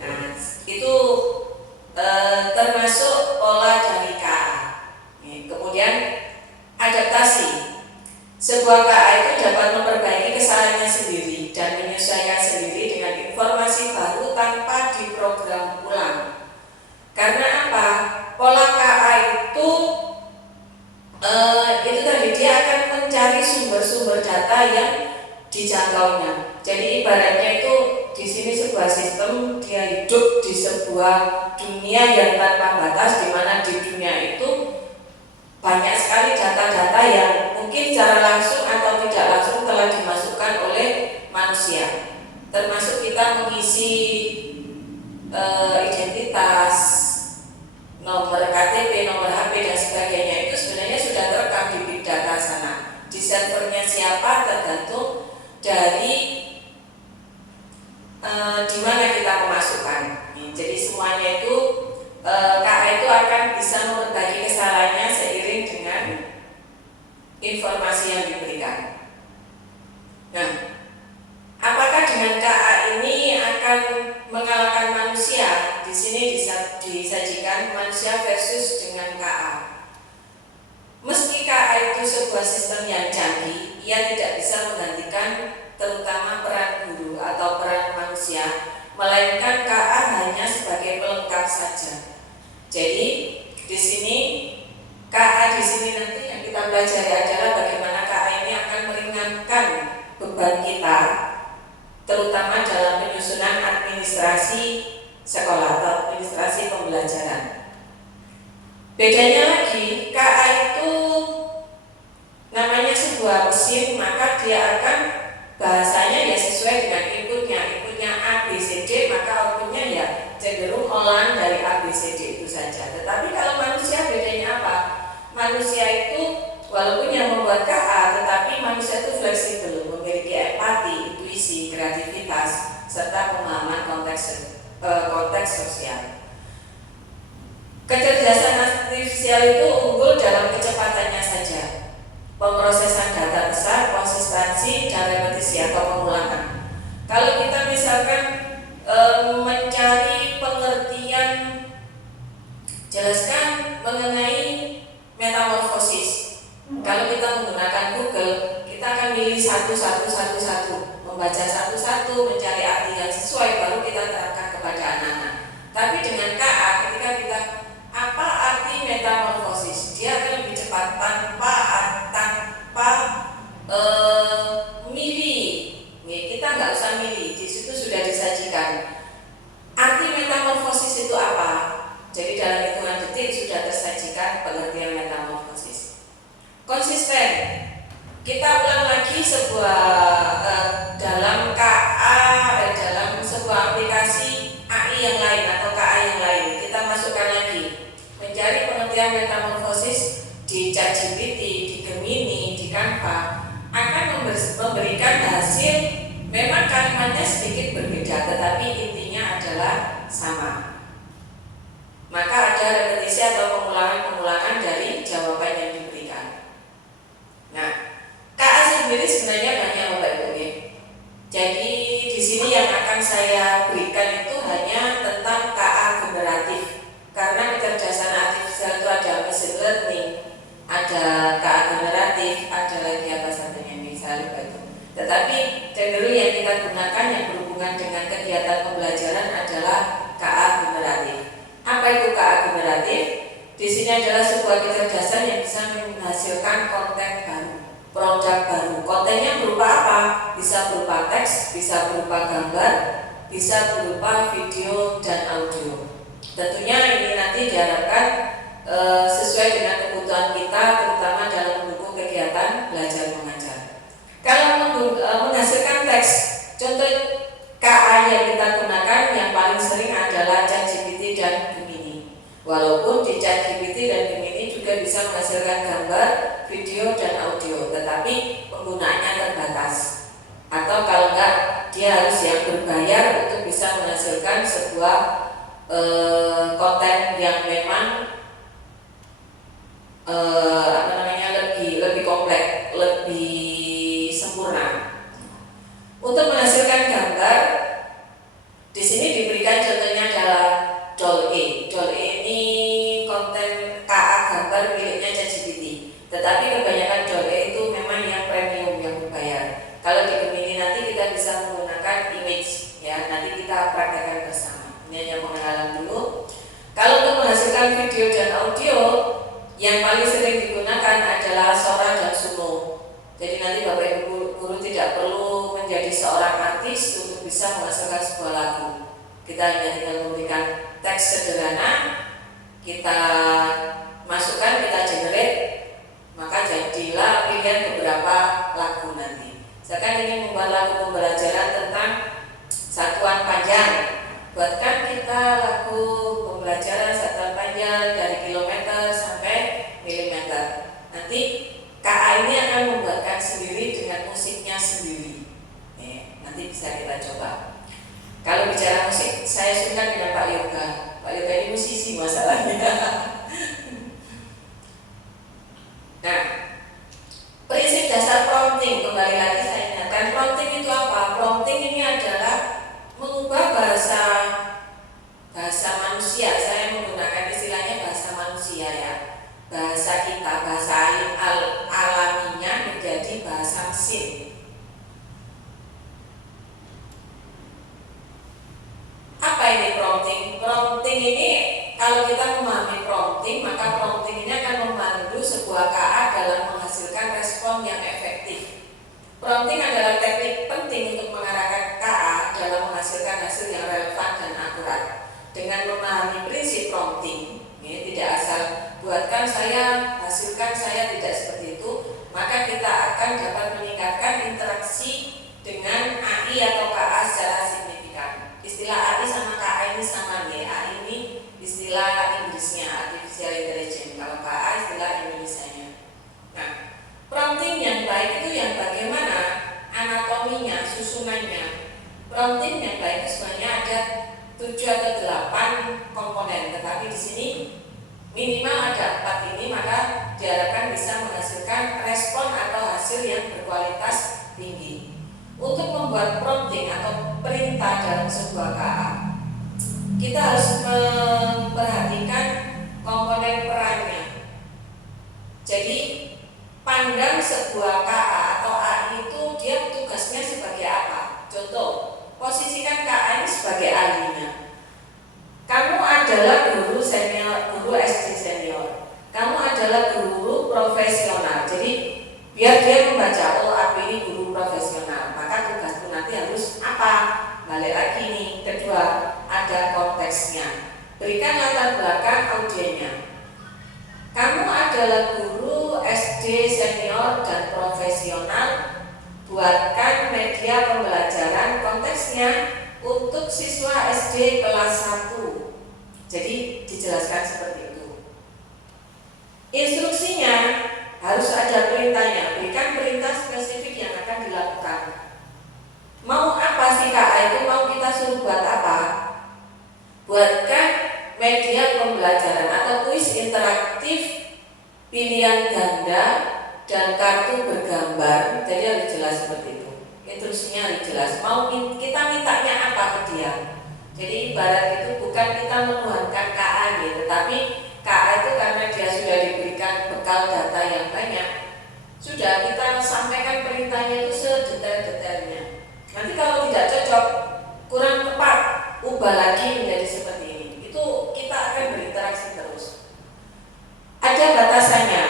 Nah, itu termasuk pola dari KA. Kemudian adaptasi. Sebuah KA itu dapat memperbaiki kesalahannya sendiri dan menyesuaikan sendiri dengan informasi baru tanpa diprogram ulang. Karena apa? Pola KA itu tadi dia akan mencari sumber-sumber data yang dijangkaunya. Jadi ibaratnya itu di sini sebuah sistem, dia hidup di sebuah dunia yang tanpa batas, di mana di dunia itu banyak sekali data-data yang mungkin secara langsung atau tidak langsung telah dimasukkan oleh manusia. Termasuk kita mengisi identitas, nomor KTP, nomor HP dan sebagainya, itu sebenarnya sudah terekam di big data sana. Di servernya siapa tergantung dari di mana kita memasukkan. Jadi semuanya itu KA itu akan bisa memperbaiki kesalahannya seiring dengan informasi yang diberikan. Nah, apakah dengan KA ini akan mengalahkan manusia? Di sini disajikan manusia versus dengan KA. Meski KA itu sebuah sistem yang canggih, ia tidak bisa menggantikan terutama peran guru atau peran manusia, melainkan KA hanya sebagai pelengkap saja. Jadi di sini KA di sini nanti yang kita pelajari adalah bagaimana KA ini akan meringankan beban kita, terutama dalam penyusunan administrasi sekolah atau administrasi pembelajaran. Bedanya lagi, KA itu namanya sebuah mesin, maka dia akan bahasanya ya sesuai dengan inputnya A, B, C, D, maka outputnya ya cenderung olahan dari A, B, C, D itu saja. Tetapi kalau manusia bedanya apa? Manusia itu walaupun yang membuat KA, tetapi manusia itu fleksibel, memiliki empati, intuisi, kreativitas, serta pemahaman konteks sosial. Kecerdasan artifisial itu unggul dalam kecepatannya saja, pemrosesan data besar, konsistensi, dan repetisi atau pengulangan. Kalau kita misalkan mencari pengertian, jelaskan mengenai metamorfosis. Kalau kita menggunakan Google, kita akan milih satu, membaca satu-satu, mencari arti yang sesuai, baru kita terangkan kepada anak-anak. Tapi dengan KA, ketika kita apa arti metamorfosis, dia akan lebih cepat tanpa milih. Kita nggak usah milih, di situ sudah disajikan. Arti metamorfosis itu apa? Jadi dalam hitungan detik sudah tersajikan pengertian metamorfosis. Konsisten. Kita ulang lagi sebuah dalam KA, dalam sebuah aplikasi AI yang lain atau KA yang lain. Kita masukkan lagi, mencari pengertian metamorfosis di ChatGPT, di Gemini, di Canva, akan memberikan hasil. Memang kalimatnya sedikit berbeda, tetapi intinya adalah sama. Maka ada repetisi atau pengulangan dari jawaban yang diberikan. Nah, KA sendiri sebenarnya banyak Bapak Ibu ya. Jadi di sini yang akan saya berikan itu hanya tentang KA generatif. Karena kecerdasan artifisial itu ada machine learning, ada KA generatif, ada lagi apa satunya misalnya itu. Tetapi cenderung yang kita gunakan yang berhubungan dengan kegiatan pembelajaran adalah KA generatif. Apa itu KA generatif? Di sini adalah sebuah kecerdasan yang bisa menghasilkan konten baru, produk baru. Kontennya berupa apa? Bisa berupa teks, bisa berupa gambar, bisa berupa video dan audio. Tentunya ini nanti diharapkan sesuai dengan kebutuhan kita, terutama dalam mendukung kegiatan belajar mengajar. Kalau menghasilkan teks, contoh KA yang kita gunakan yang paling sering adalah ChatGPT dan Gemini. Walaupun di ChatGPT dan Gemini juga bisa menghasilkan gambar, video, dan audio, tetapi penggunaannya terbatas. Atau kalau enggak, dia harus yang berbayar untuk bisa menghasilkan sebuah konten yang memang lebih kompleks, lebih sempurna. Untuk menghasilkan gambar, di sini diberikan contohnya adalah DALL-E. DALL-E ini konten KA gambar miliknya ChatGPT. Tetapi kebanyakan DALL-E itu memang yang premium, yang berbayar. Kalau di Gemini nanti kita bisa menggunakan image, ya. Nanti kita praktekkan bersama. Ini hanya pengenalan dulu. Kalau untuk menghasilkan video dan audio, yang paling sering digunakan adalah Sora dan Suno. Jadi nanti Bapak Ibu guru tidak perlu menjadi seorang artis untuk bisa menghasilkan sebuah lagu. Kita hanya tinggal memberikan teks sederhana, kita masukkan, kita generate, maka jadilah pilihan beberapa lagu nanti. Misalkan ini membuat lagu pembelajaran tentang satuan panjang. Buatkan kita lagu pembelajaran satuan panjang dari kilometer sampai milimeter. Nanti KA ini akan membuatkan sendiri dengan musiknya sendiri. Nanti bisa kita coba. Kalau bicara musik, saya suka dengan Pak Yoga. Pak Yoga ini musisi masalahnya. Nah, prinsip dasar prompting, kembali lagi saya ingatkan, prompting itu apa? Prompting ini adalah mengubah bahasa manusia. Saya menggunakan istilahnya bahasa manusia ya, bahasa kita, bahasa alaminya menjadi bahasa mesin. Apa ini prompting? Prompting ini, kalau kita memahami prompting, maka prompting ini akan membantu sebuah KA dalam menghasilkan respon yang efektif. Prompting adalah teknik penting untuk mengarahkan KA dalam menghasilkan hasil yang relevan dan akurat. Dengan memahami prinsip prompting, ya, tidak asal buatkan saya, hasilkan saya, tidak seperti itu, maka kita akan dapat meningkatkan interaksi dengan AI atau KA secara signifikan. Istilah AI sama KA ini sama ya. AI ini istilah Inggrisnya, artificial intelligence. Kalau KA istilah Indonesianya. Nah, prompting yang baik itu yang bagaimana anatominya, susunannya. Prompting yang baik itu sebenarnya ada 7 atau 8 komponen, tetapi di sini minimal ada 4 ini, maka diharapkan bisa menghasilkan respon atau hasil yang berkualitas tinggi. Untuk membuat prompting atau perintah dalam sebuah KA, kita harus memperhatikan komponen perannya. Jadi pandang sebuah KA atau AI itu dia tugasnya sebagai apa? Contoh, posisikan KA ini sebagai ahlinya. Kamu adalah guru senior, guru SD senior. Kamu adalah guru profesional. Jadi biar dia membaca, oh aku ini guru profesional, maka tugasku nanti harus apa? Balik lagi nih, kedua, ada konteksnya. Berikan latar belakang audiennya. Kamu adalah guru SD senior dan profesional. Buatkan media pembelajaran konteksnya untuk siswa SD kelas 1. Jadi dijelaskan seperti itu. Instruksinya harus ada perintahnya. Berikan perintah spesifik yang akan dilakukan. Mau apa sih KA itu? Mau kita suruh buat apa? Buatkan media pembelajaran atau kuis interaktif pilihan ganda dan kartu bergambar, jadi harus jelas seperti itu. Instruksinya harus jelas. Mau kita mintanya apa ke dia. Jadi ibarat itu bukan kita menuhankan KA gitu, tetapi KA itu karena dia sudah diberikan bekal data yang banyak, sudah kita sampaikan perintahnya itu sedetail-detailnya. Nanti kalau tidak cocok, kurang tepat, ubah lagi menjadi seperti ini. Itu kita akan berinteraksi terus. Ada batasannya.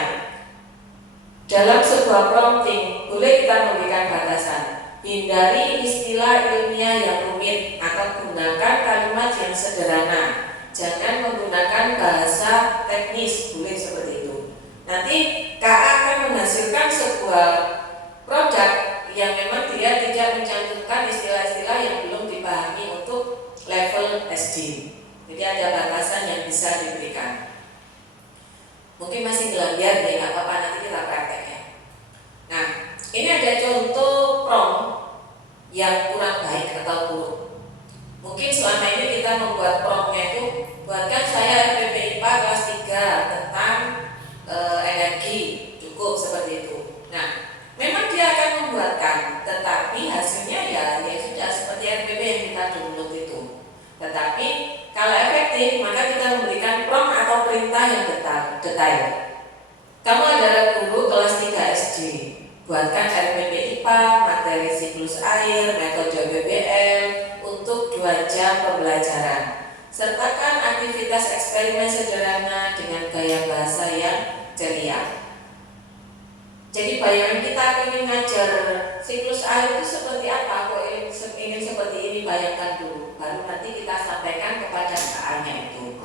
Dalam sebuah prompting, boleh kita memberikan batasan. Hindari istilah ilmiah yang rumit atau gunakan kalimat yang sederhana. Jangan menggunakan bahasa teknis, boleh seperti itu. Nanti KA akan menghasilkan sebuah produk yang memang dia tidak mencantumkan istilah-istilah yang belum dipahami untuk level SD. Jadi ada batasan yang bisa diberikan. Mungkin masih belajar ya, nggak apa-apa, nanti kita praktek ya. Nah, ini ada contoh prompt yang kurang baik atau buruk. Mungkin selama ini kita membuat promptnya itu, buatkan saya RPP IPA kelas 3 tentang energi, cukup seperti itu. Nah, memang dia akan membuatkan, tetapi hasilnya ya sudah seperti RPP yang kita download itu. Tetapi kalau efektif, maka kita memberikan prompt atau perintah yang detail. Kamu adalah guru kelas 3 SD, buatkan RPP IPA, materi siklus air, metode BBL untuk 2 jam pembelajaran. Sertakan aktivitas eksperimen sederhana dengan gaya bahasa yang ceria. Jadi bayangan kita ingin ngajar siklus air itu seperti apa, kok ingin seperti ini, bayangkan dulu. Baru nanti kita sampaikan kepada KA-nya itu.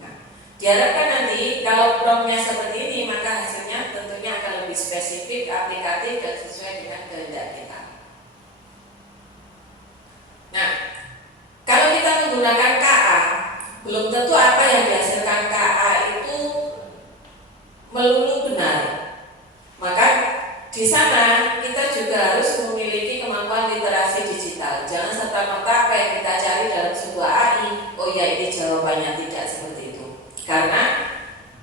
Nah, diharapkan nanti kalau promptnya seperti ini, maka hasilnya tentunya akan lebih spesifik, aplikatif, dan sesuai dengan kehendak kita. Nah, kalau kita menggunakan KA, belum tentu apa yang dihasilkan KA itu melulu benar. Maka di sana kita juga harus memiliki kemampuan literasi digital. Jangan serta-merta apa yang kita cari dalam sebuah AI, oh ya ini jawabannya, tidak seperti itu. Karena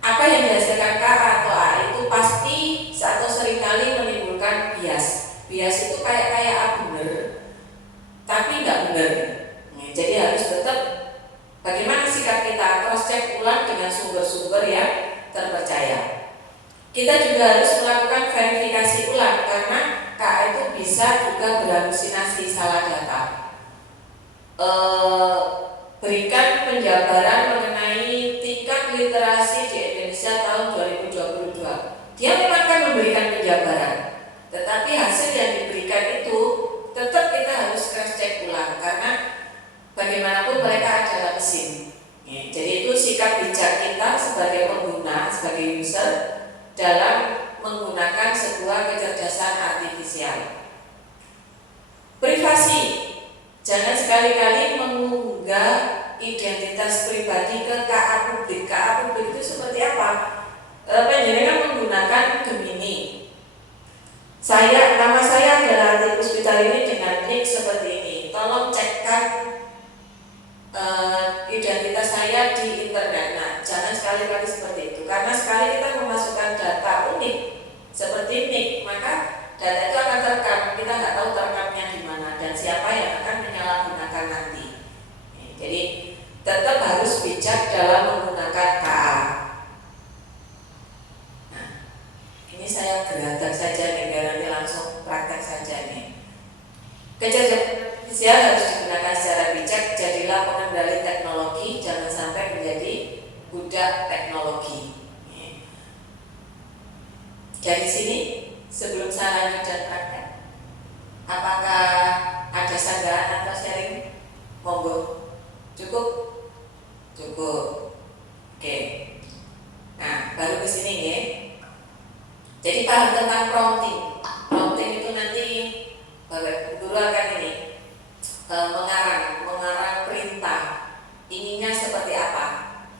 apa yang dihasilkan KA atau AI itu pasti atau seringkali menimbulkan bias. Bias itu kayak benar, tapi nggak benar. Jadi harus tetap bagaimana sikap kita, cross check ulang dengan sumber-sumber yang terpercaya. Kita juga harus melakukan verifikasi ulang karena KA itu bisa juga berhalusinasi, salah data. Berikan penjabaran mengenai tingkat literasi di Indonesia tahun 2022. Dia memang akan memberikan penjabaran, tetapi hasil yang diberikan itu tetap kita harus cross check ulang karena bagaimanapun mereka adalah mesin. Jadi itu sikap bijak kita sebagai pengguna, sebagai user dalam menggunakan sebuah kecerdasan artifisial. Privasi, jangan sekali-kali mengunggah identitas pribadi ke KA publik. KA publik itu seperti apa? Penjenengan menggunakan Gemini. Nama saya adalah Ati Puspita ini dengan nick seperti ini. Tolong cekkan identitas saya di internet. Nah, jangan sekali-kali seperti itu, karena sekali kita memasukkan data unik seperti nick, maka data itu akan terekam. Kita nggak tahu terekamnya di mana dan siapa yang akan menyalahgunakan nanti. Jadi tetap harus bijak dalam menggunakan KA. Nah, ini saya geratak saja nih, biar nanti langsung praktek saja nih. Kecerdasan artifisial harus digunakan secara bijak. Jadilah pengendali teknologi, jangan sampai menjadi budak teknologi. Dari sini, sebelum saya lanjut dan praktek, apakah ada sanggahan atau sharing? Monggo. Cukup? Cukup. Oke. Nah, baru ke sini ya. Jadi paham tentang prompting. Prompting itu nanti guru akan ini mengarang perintah. Inginnya seperti apa?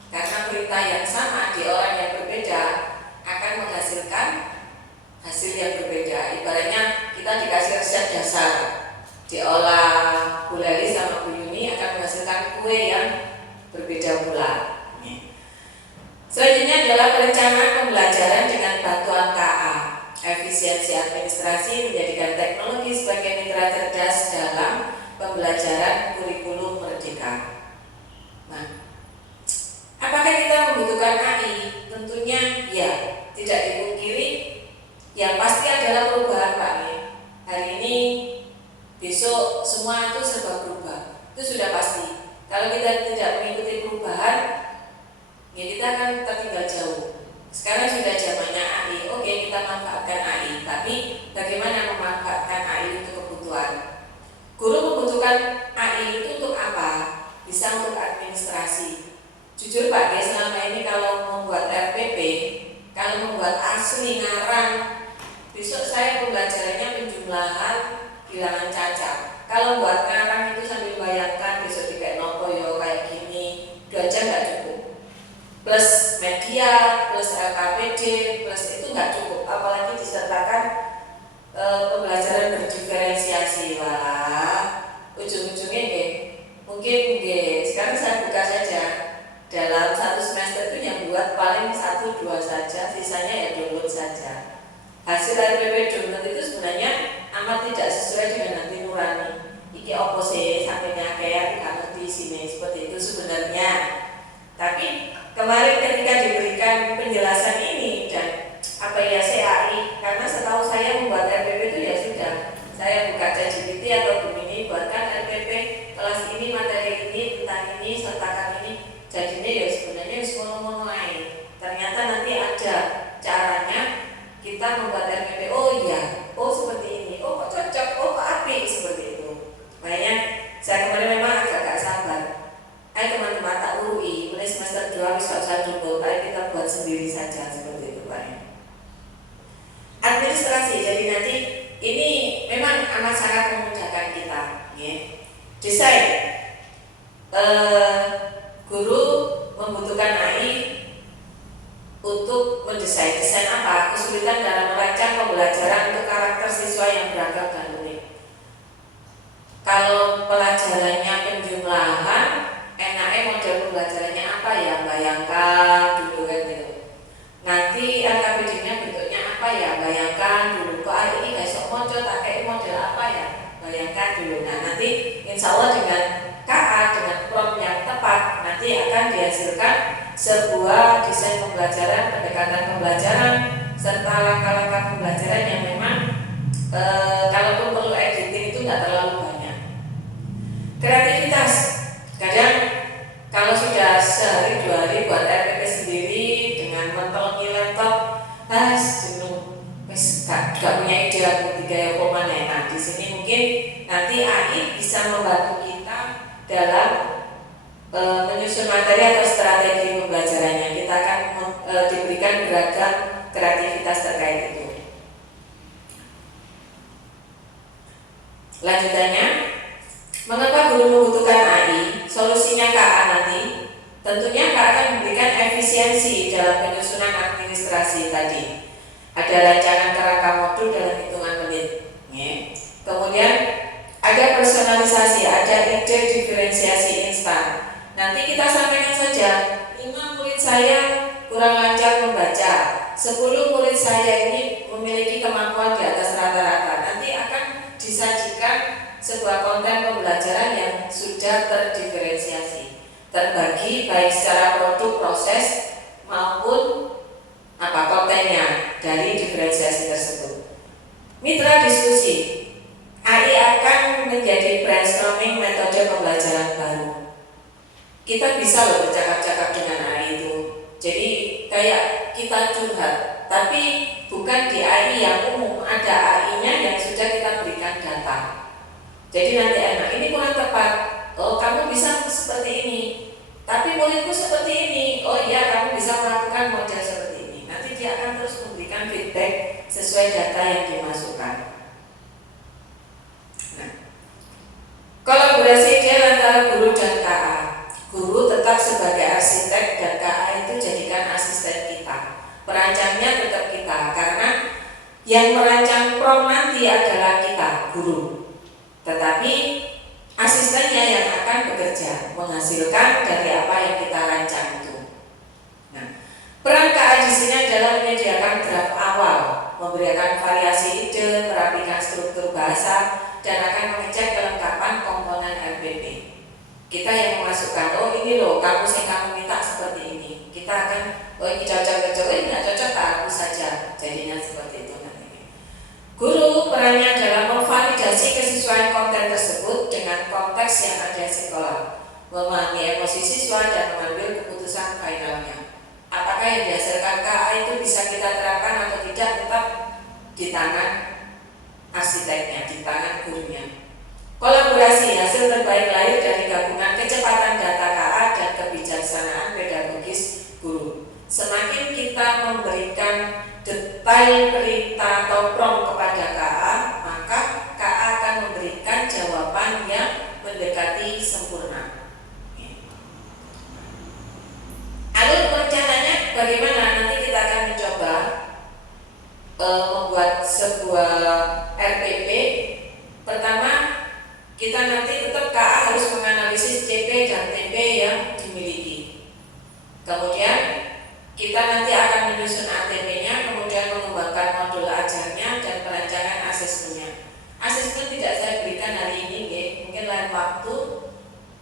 Karena perintah yang sama di orang yang berbeda akan menghasilkan hasil yang berbeda. Ibaratnya kita dikasih resep dasar, diolah Bu Leli sama Bu Yuni akan menghasilkan kue yang berbeda pula. Selanjutnya adalah perencanaan pembelajaran dengan bantuan KA. efisiensi administrasi, menjadikan teknologi sebagai mitra cerdas dalam pembelajaran kurikulum merdeka. Nah, apakah kita membutuhkan AI? Tentunya ya, tidak dipungkiri yang pasti adalah perubahan Pak. Hari ini, besok semua itu serba berubah. Itu sudah pasti. Kalau kita tidak mengikuti perubahan, ya kita akan tertinggal jauh. Sekarang sudah zamannya AI. Oke, kita manfaatkan AI, tapi bagaimana memanfaatkan AI untuk kebutuhan? Guru membutuhkan AI itu untuk apa? Bisa untuk administrasi. Jujur Pak, selama ini kalau membuat RPP, kalau membuat asli ngarang, besok saya pembelajarannya penjumlahan, bilangan cacat. Kalau buat ngarang itu sambil bayangkan besok kayak nopo yo kayak gini, 2 jam nggak cukup. Plus media, plus LKPD, plus itu nggak cukup. Apalagi disertakan pembelajaran berdiferensiasi. Wah, ujung-ujungnya mungkin sekarang saya buka saja. Dalam 1 semester itu yang buat paling 1-2 saja, sisanya ya download saja. Hasil RPP download itu sebenarnya amat tidak sesuai dengan hati nurani. Iki opo sih sampai nyakean nggak ngerti sini seperti itu sebenarnya. Tapi kemarin ketika diberikan penjelasan ini dan apa ya AI, karena setahu saya membuat RPP itu ya sudah saya buka ChatGPT atau Gemini, buatkan RPP kelas ini, materi ini, tentang ini, sertakan ini. Jadinya ya sebenarnya semua lain. Ternyata nanti ada caranya kita membuat RPP. Oh iya, oh seperti ini, oh kok cocok, oh kok apik seperti itu. Makanya saya kemarin memang agak sabar. Ayo teman-teman tak urui, mulai semester 2 bisa usah dulu, ayo kita buat sendiri saja seperti itu Pak. Administrasi, jadi nanti ini memang amat sangat memudahkan kita. Ya. Desain, guru membutuhkan AI untuk mendesain. Desain apa? Kesulitan dalam merancang pembelajaran untuk karakter siswa yang beragam dan unik. Kalau pelajarannya penjumlahan, enaknya model pembelajarannya apa ya? Bayangkan dulu kan gitu. Nanti LKPD-nya bentuknya apa ya? Bayangkan dulu. Kok hari ini besok model tak kayak model apa ya? Bayangkan dulu. Nah nanti insya Allah dengan KA, dengan prompt yang tepat, nanti akan dihasilkan sebuah desain pembelajaran, pendekatan pembelajaran, serta langkah-langkah pembelajaran yang memang kalaupun perlu editing itu nggak terlalu banyak. Kreativitas, kadang kalau sudah sehari 2 hari buat RPP sendiri dengan mentelengi laptop, jenuh, gak punya ide aku 3 mana. Nah di sini mungkin nanti AI bisa membantu kita dalam menyusun materi atau strategi pembelajarannya. Kita akan diberikan beragam kreativitas terkait itu. Lanjutannya, mengapa guru membutuhkan AI? Solusinya KA nanti. Tentunya KA akan memberikan efisiensi dalam penyusunan administrasi tadi. Ada rancangan kerangka modul dalam hitungan menit. Kemudian ada personalisasi, ada ide diferensiasi instan. Nanti kita sampaikan saja, 5 murid saya kurang lancar membaca, 10 murid saya ini memiliki kemampuan di atas rata-rata. Nanti akan disajikan sebuah konten pembelajaran yang sudah terdiferensiasi, terbagi baik secara produk, proses maupun kontennya dari diferensiasi tersebut. Mitra diskusi, AI akan menjadi brainstorming metode pembelajaran baru. Kita bisa loh bercakap-cakap dengan AI itu. Jadi kayak kita curhat, tapi bukan di AI yang umum, ada AI-nya yang sudah kita berikan data. Jadi nanti enak, ini kurang tepat. Oh kamu bisa seperti ini, tapi muridku seperti ini. Oh iya kamu bisa melakukan model seperti ini. Nanti dia akan terus memberikan feedback sesuai data yang dimasukkan. Nah, kolaborasi ideal antara guru dan KA. Guru tetap sebagai arsitek dan KA itu jadikan asisten kita. Perancangnya tetap kita, karena yang merancang prompt nanti adalah kita, guru. Tetapi asistennya yang akan bekerja, menghasilkan dari apa yang kita rancang itu. Nah, peran KA di sini adalah menyediakan draft awal, memberikan variasi ide, merapikan struktur bahasa, dan akan mengecek kelengkapan komponen RPP. Kita yang memasukkan, oh ini loh kamus yang kamu minta seperti ini. Kita akan, oh ini cocok-cocok, ini nggak cocok, tak hapus saja. Jadinya seperti itu nanti. Guru perannya adalah memvalidasi kesesuaian konten tersebut dengan konteks yang ada di sekolah, memahami emosi siswa dan mengambil keputusan finalnya. Apakah yang dihasilkan KA itu bisa kita terapkan atau tidak tetap di tangan arsiteknya, di tangan gurunya. Kolaborasi hasil terbaik lahir dari gabungan kecepatan data KA dan kebijaksanaan pedagogis guru. Semakin kita memberikan detail perintah atau prompt kepada KA, maka KA akan memberikan jawaban yang mendekati sempurna. Alur perencanaannya bagaimana? Nanti kita akan mencoba membuat sebuah RPP. Pertama, kita nanti tetap KA harus menganalisis CP dan TP yang dimiliki. Kemudian kita nanti akan menyusun ATP-nya, kemudian mengembangkan modul ajarnya dan perancangan asesmennya. Asesmen tidak saya berikan hari ini, mungkin lain waktu,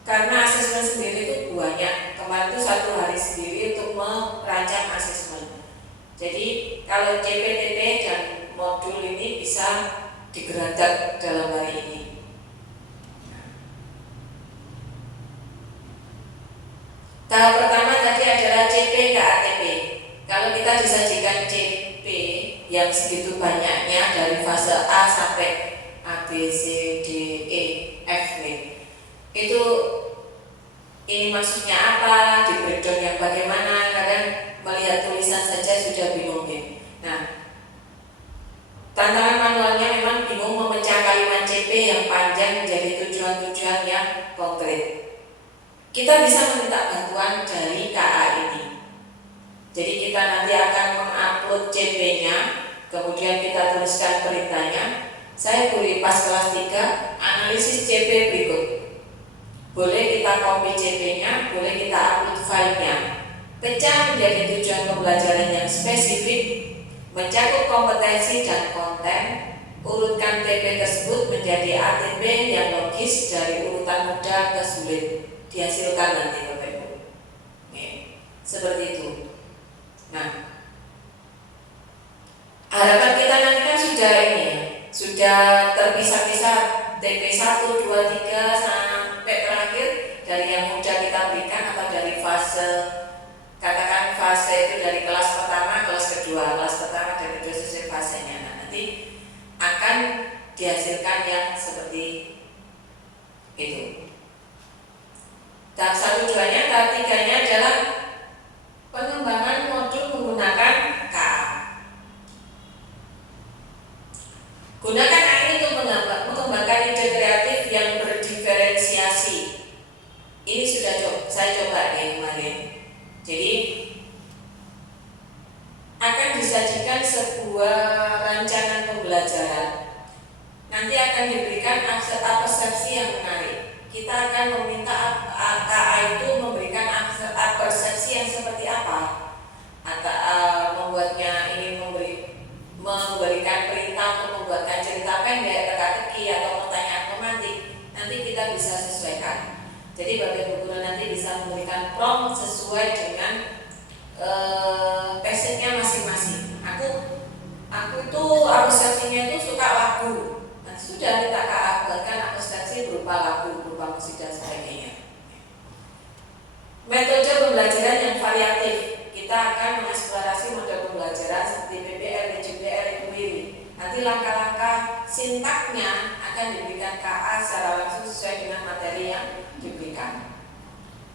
karena asesmen sendiri itu banyak. Kemarin itu 1 hari sendiri untuk merancang asesmen. Jadi kalau CPTP dan modul ini bisa digerakkan dalam hari ini. Tahap pertama tadi adalah CP ke ATP. Kalau kita disajikan CP yang segitu banyaknya dari fase A sampai A, B, C, D, E, F, G, itu ini maksudnya apa, di breakdown yang bagaimana, kadang melihat tulisan saja sudah bingung. Nah, tantangan manualnya memang bingung memecah kalimat CP yang panjang menjadi tujuan-tujuan yang konkret. Kita bisa meminta bantuan dari KA ini. Jadi kita nanti akan mengupload CP-nya, kemudian kita tuliskan perintahnya. Saya beri pas kelas 3, analisis CP berikut. Boleh kita copy CP-nya, boleh kita upload filenya. Pecah menjadi tujuan pembelajaran yang spesifik, mencakup kompetensi dan konten. Urutkan TP tersebut menjadi ATP yang logis dari urutan mudah ke sulit. Dihasilkan nanti Bapak Ibu. Seperti itu. Nah, harapan kita nanti kan sudah ini ya, sudah terpisah-pisah TP 1, 2, 3 sampai terakhir dari yang mudah kita berikan atau dari fase, katakan fase itu dari kelas pertama, kelas kedua, kelas pertama dan kedua sesuai fasenya. Nah, nanti akan dihasilkan yang seperti itu. Tahap 1-2-nya, tahap 3-nya adalah pengembangan modul menggunakan KA. Gunakan AI untuk mengembangkan ide kreatif yang berdiferensiasi. Ini sudah saya coba kemarin. Jadi akan disajikan sebuah rancangan pembelajaran. Nanti akan diberikan persepsi yang menarik. Kita akan meminta KA itu memberikan persepsi yang seperti apa, atau membuatnya ini memberikan perintah untuk membuatkan cerita pendek, teka-teki atau pertanyaan pemantik. Nanti kita bisa sesuaikan. Jadi Bapak Ibu guru nanti bisa memberikan prompt sesuai dengan passionnya masing-masing. Aku itu persepsinya itu suka lagu. Nah, sudah kita KA buatkan abstraksi berupa lagu, berupa musik dan sebagainya. Metode pembelajaran yang variatif. Kita akan mengeksplorasi model pembelajaran seperti PBL, PJBL, Inquiry. Nanti langkah-langkah sintaknya akan diberikan KA secara langsung sesuai dengan materi yang diberikan.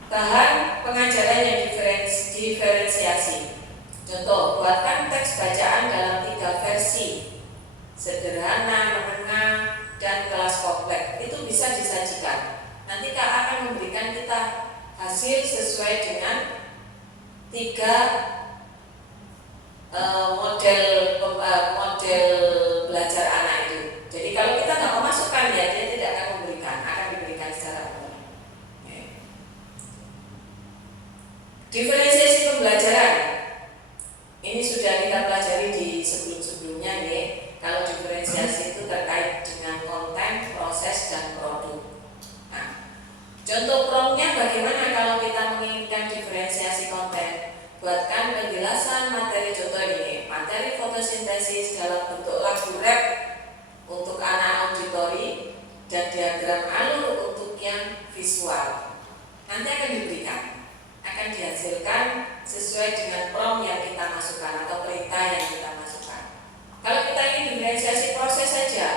Bahan pengajaran yang diferensiasi. Contoh, buatkan teks bacaan dalam 3 versi, sederhana, menengah, dan kelas kompleks. Itu bisa disajikan. Nanti KA akan memberikan kita hasil sesuai dengan 3 model belajar anak itu. Jadi kalau kita nggak memasukkan ya, dia tidak akan memberikan, akan diberikan secara umum. Diferensiasi pembelajaran ini sudah kita pelajari di sebelum-sebelumnya ya. diagram alur untuk yang visual. Nanti akan diberikan, akan dihasilkan sesuai dengan prompt yang kita masukkan atau perintah yang kita masukkan. Kalau kita ingin diferensiasi proses saja,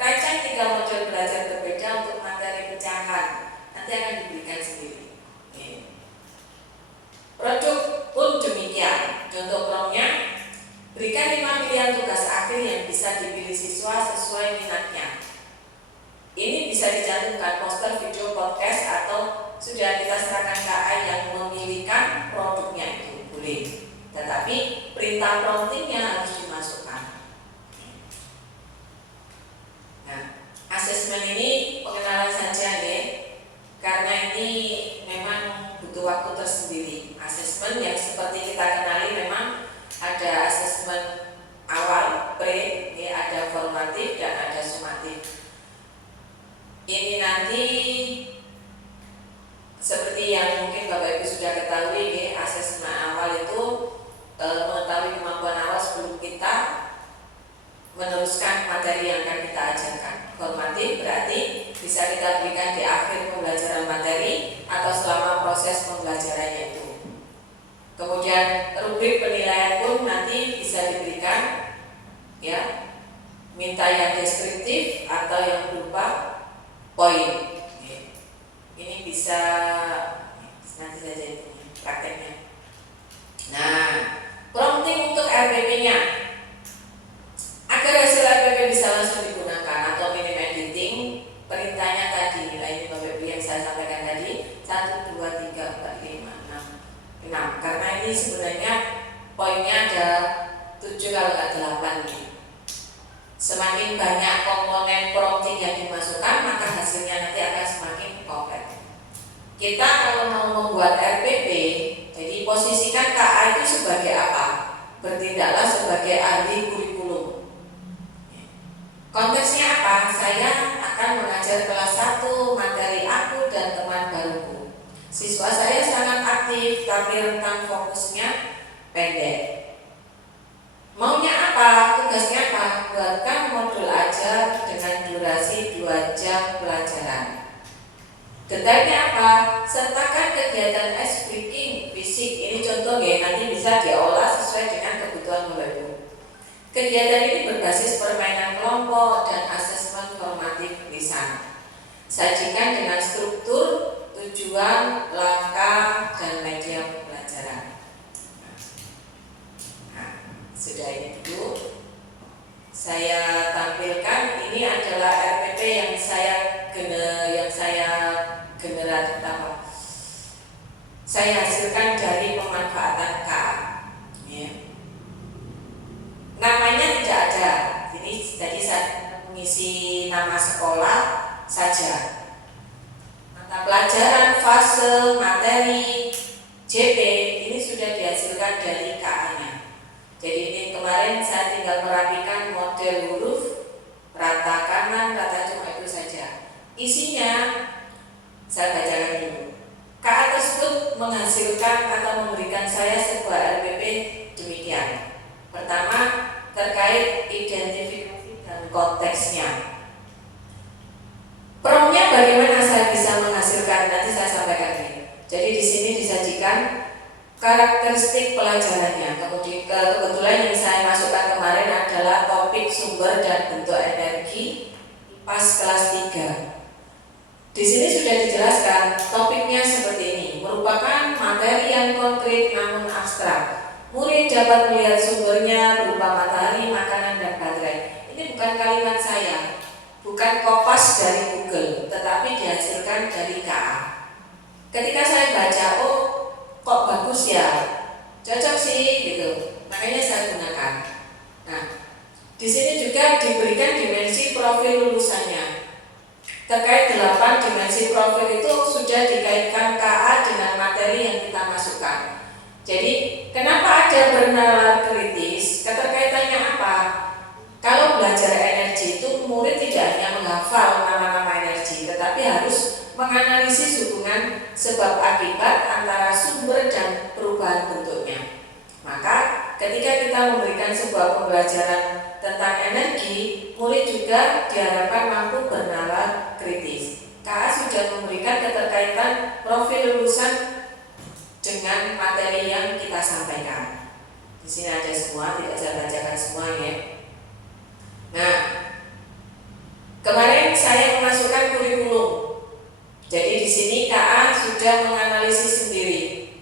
rancang 3 model belajar berbeda untuk materi pecahan, nanti akan diberikan sendiri. Produk pun demikian. Contoh promptnya, berikan 5 pilihan tugas akhir yang bisa dipilih siswa sesuai minatnya. Ini bisa dicantumkan poster, video, podcast, atau sudah kita serahkan KA yang memilihkan produknya itu boleh. Tetapi perintah promptingnya harus dimasukkan. Nah, asesmen ini pengenalan saja ya, karena ini memang butuh waktu tersendiri. Asesmen yang seperti kita kenali memang ada asesmen awal, pre, ya, ada formatif dan ada sumatif. Ini nanti seperti yang mungkin Bapak Ibu sudah ketahui ya, asesmen awal itu mengetahui kemampuan awal sebelum kita meneruskan materi yang akan kita ajarkan. Formatif berarti bisa kita berikan di akhir pembelajaran materi atau selama proses pembelajarannya itu. Kemudian rubrik penilaian pun nanti bisa diberikan, ya, minta yang deskriptif atau yang berupa poin. Ini bisa nanti saja itu prakteknya. Nah, prompting untuk RPP-nya agar hasil RPP bisa langsung digunakan atau minim editing, perintahnya tadi nilai ini Bapak Ibu yang saya sampaikan tadi 1, 2, 3, 4, 5, 6. Karena ini sebenarnya poinnya ada 7 kalau nggak 8 nih. Semakin banyak komponen prompting yang dimasukkan, maka hasilnya nanti akan semakin komplit. Kita kalau mau membuat RPP, jadi posisikan KA itu sebagai apa? Bertindaklah sebagai ahli kurikulum. Konteksnya apa? Saya akan mengajar kelas 1 materi aku dan teman baruku. Siswa saya sangat aktif, tapi rentang fokusnya pendek. Maunya apa? Tugasnya apa? Buatkan modul ajar dengan durasi 2 jam pelajaran. Detailnya apa? Sertakan kegiatan speaking fisik. Ini contoh ya, nanti bisa diolah sesuai dengan kebutuhan Bapak Ibu. Kegiatan ini berbasis permainan kelompok dan asesmen formatif lisan. Sajikan dengan struktur, tujuan, langkah, dan media pembelajaran. Nah, sudah ini dulu. Saya tampilkan, ini adalah RPP yang saya saya hasilkan dari pemanfaatan KA. Ya. Namanya tidak ada. Jadi saya mengisi nama sekolah saja. Mata pelajaran, fase, materi, JP ini sudah dihasilkan dari KA-nya. Jadi ini kemarin saya tinggal merapikan model huruf, rata kanan, rata cuma itu saja. Isinya saya bacakan dulu. KA tersebut menghasilkan atau memberikan saya sebuah RPP demikian. Pertama, terkait identifikasi dan konteksnya. Promptnya bagaimana saya bisa menghasilkan, nanti saya sampaikan ini. Jadi di sini disajikan karakteristik pelajarannya. Kebetulan yang saya masukkan kemarin adalah topik sumber dan bentuk energi pas kelas 3. Di sini sudah dijelaskan topiknya seperti ini, merupakan materi yang konkret namun abstrak. Murid dapat melihat sumbernya berupa matahari, makanan, dan baterai. Ini bukan kalimat saya, bukan kopas dari Google, tetapi dihasilkan dari KA. Ketika saya baca, oh kok bagus ya, cocok sih gitu, makanya saya gunakan. Nah, di sini juga diberikan dimensi profil lulusannya. Terkait 8 dimensi profil itu sudah dikaitkan KA dengan materi yang kita masukkan. Jadi kenapa ada bernalar kritis? Keterkaitannya apa? Kalau belajar energi itu murid tidak hanya menghafal nama-nama energi, tetapi harus menganalisis hubungan sebab akibat antara sumber dan perubahan bentuknya. Maka ketika kita memberikan sebuah pembelajaran tentang energi, murid juga diharapkan mampu bernalar kritis. berurusan dengan materi yang kita sampaikan. Di sini ada semua, tidak saya bacakan semua ya. Nah, kemarin saya memasukkan kurikulum. Jadi di sini KA sudah menganalisis sendiri.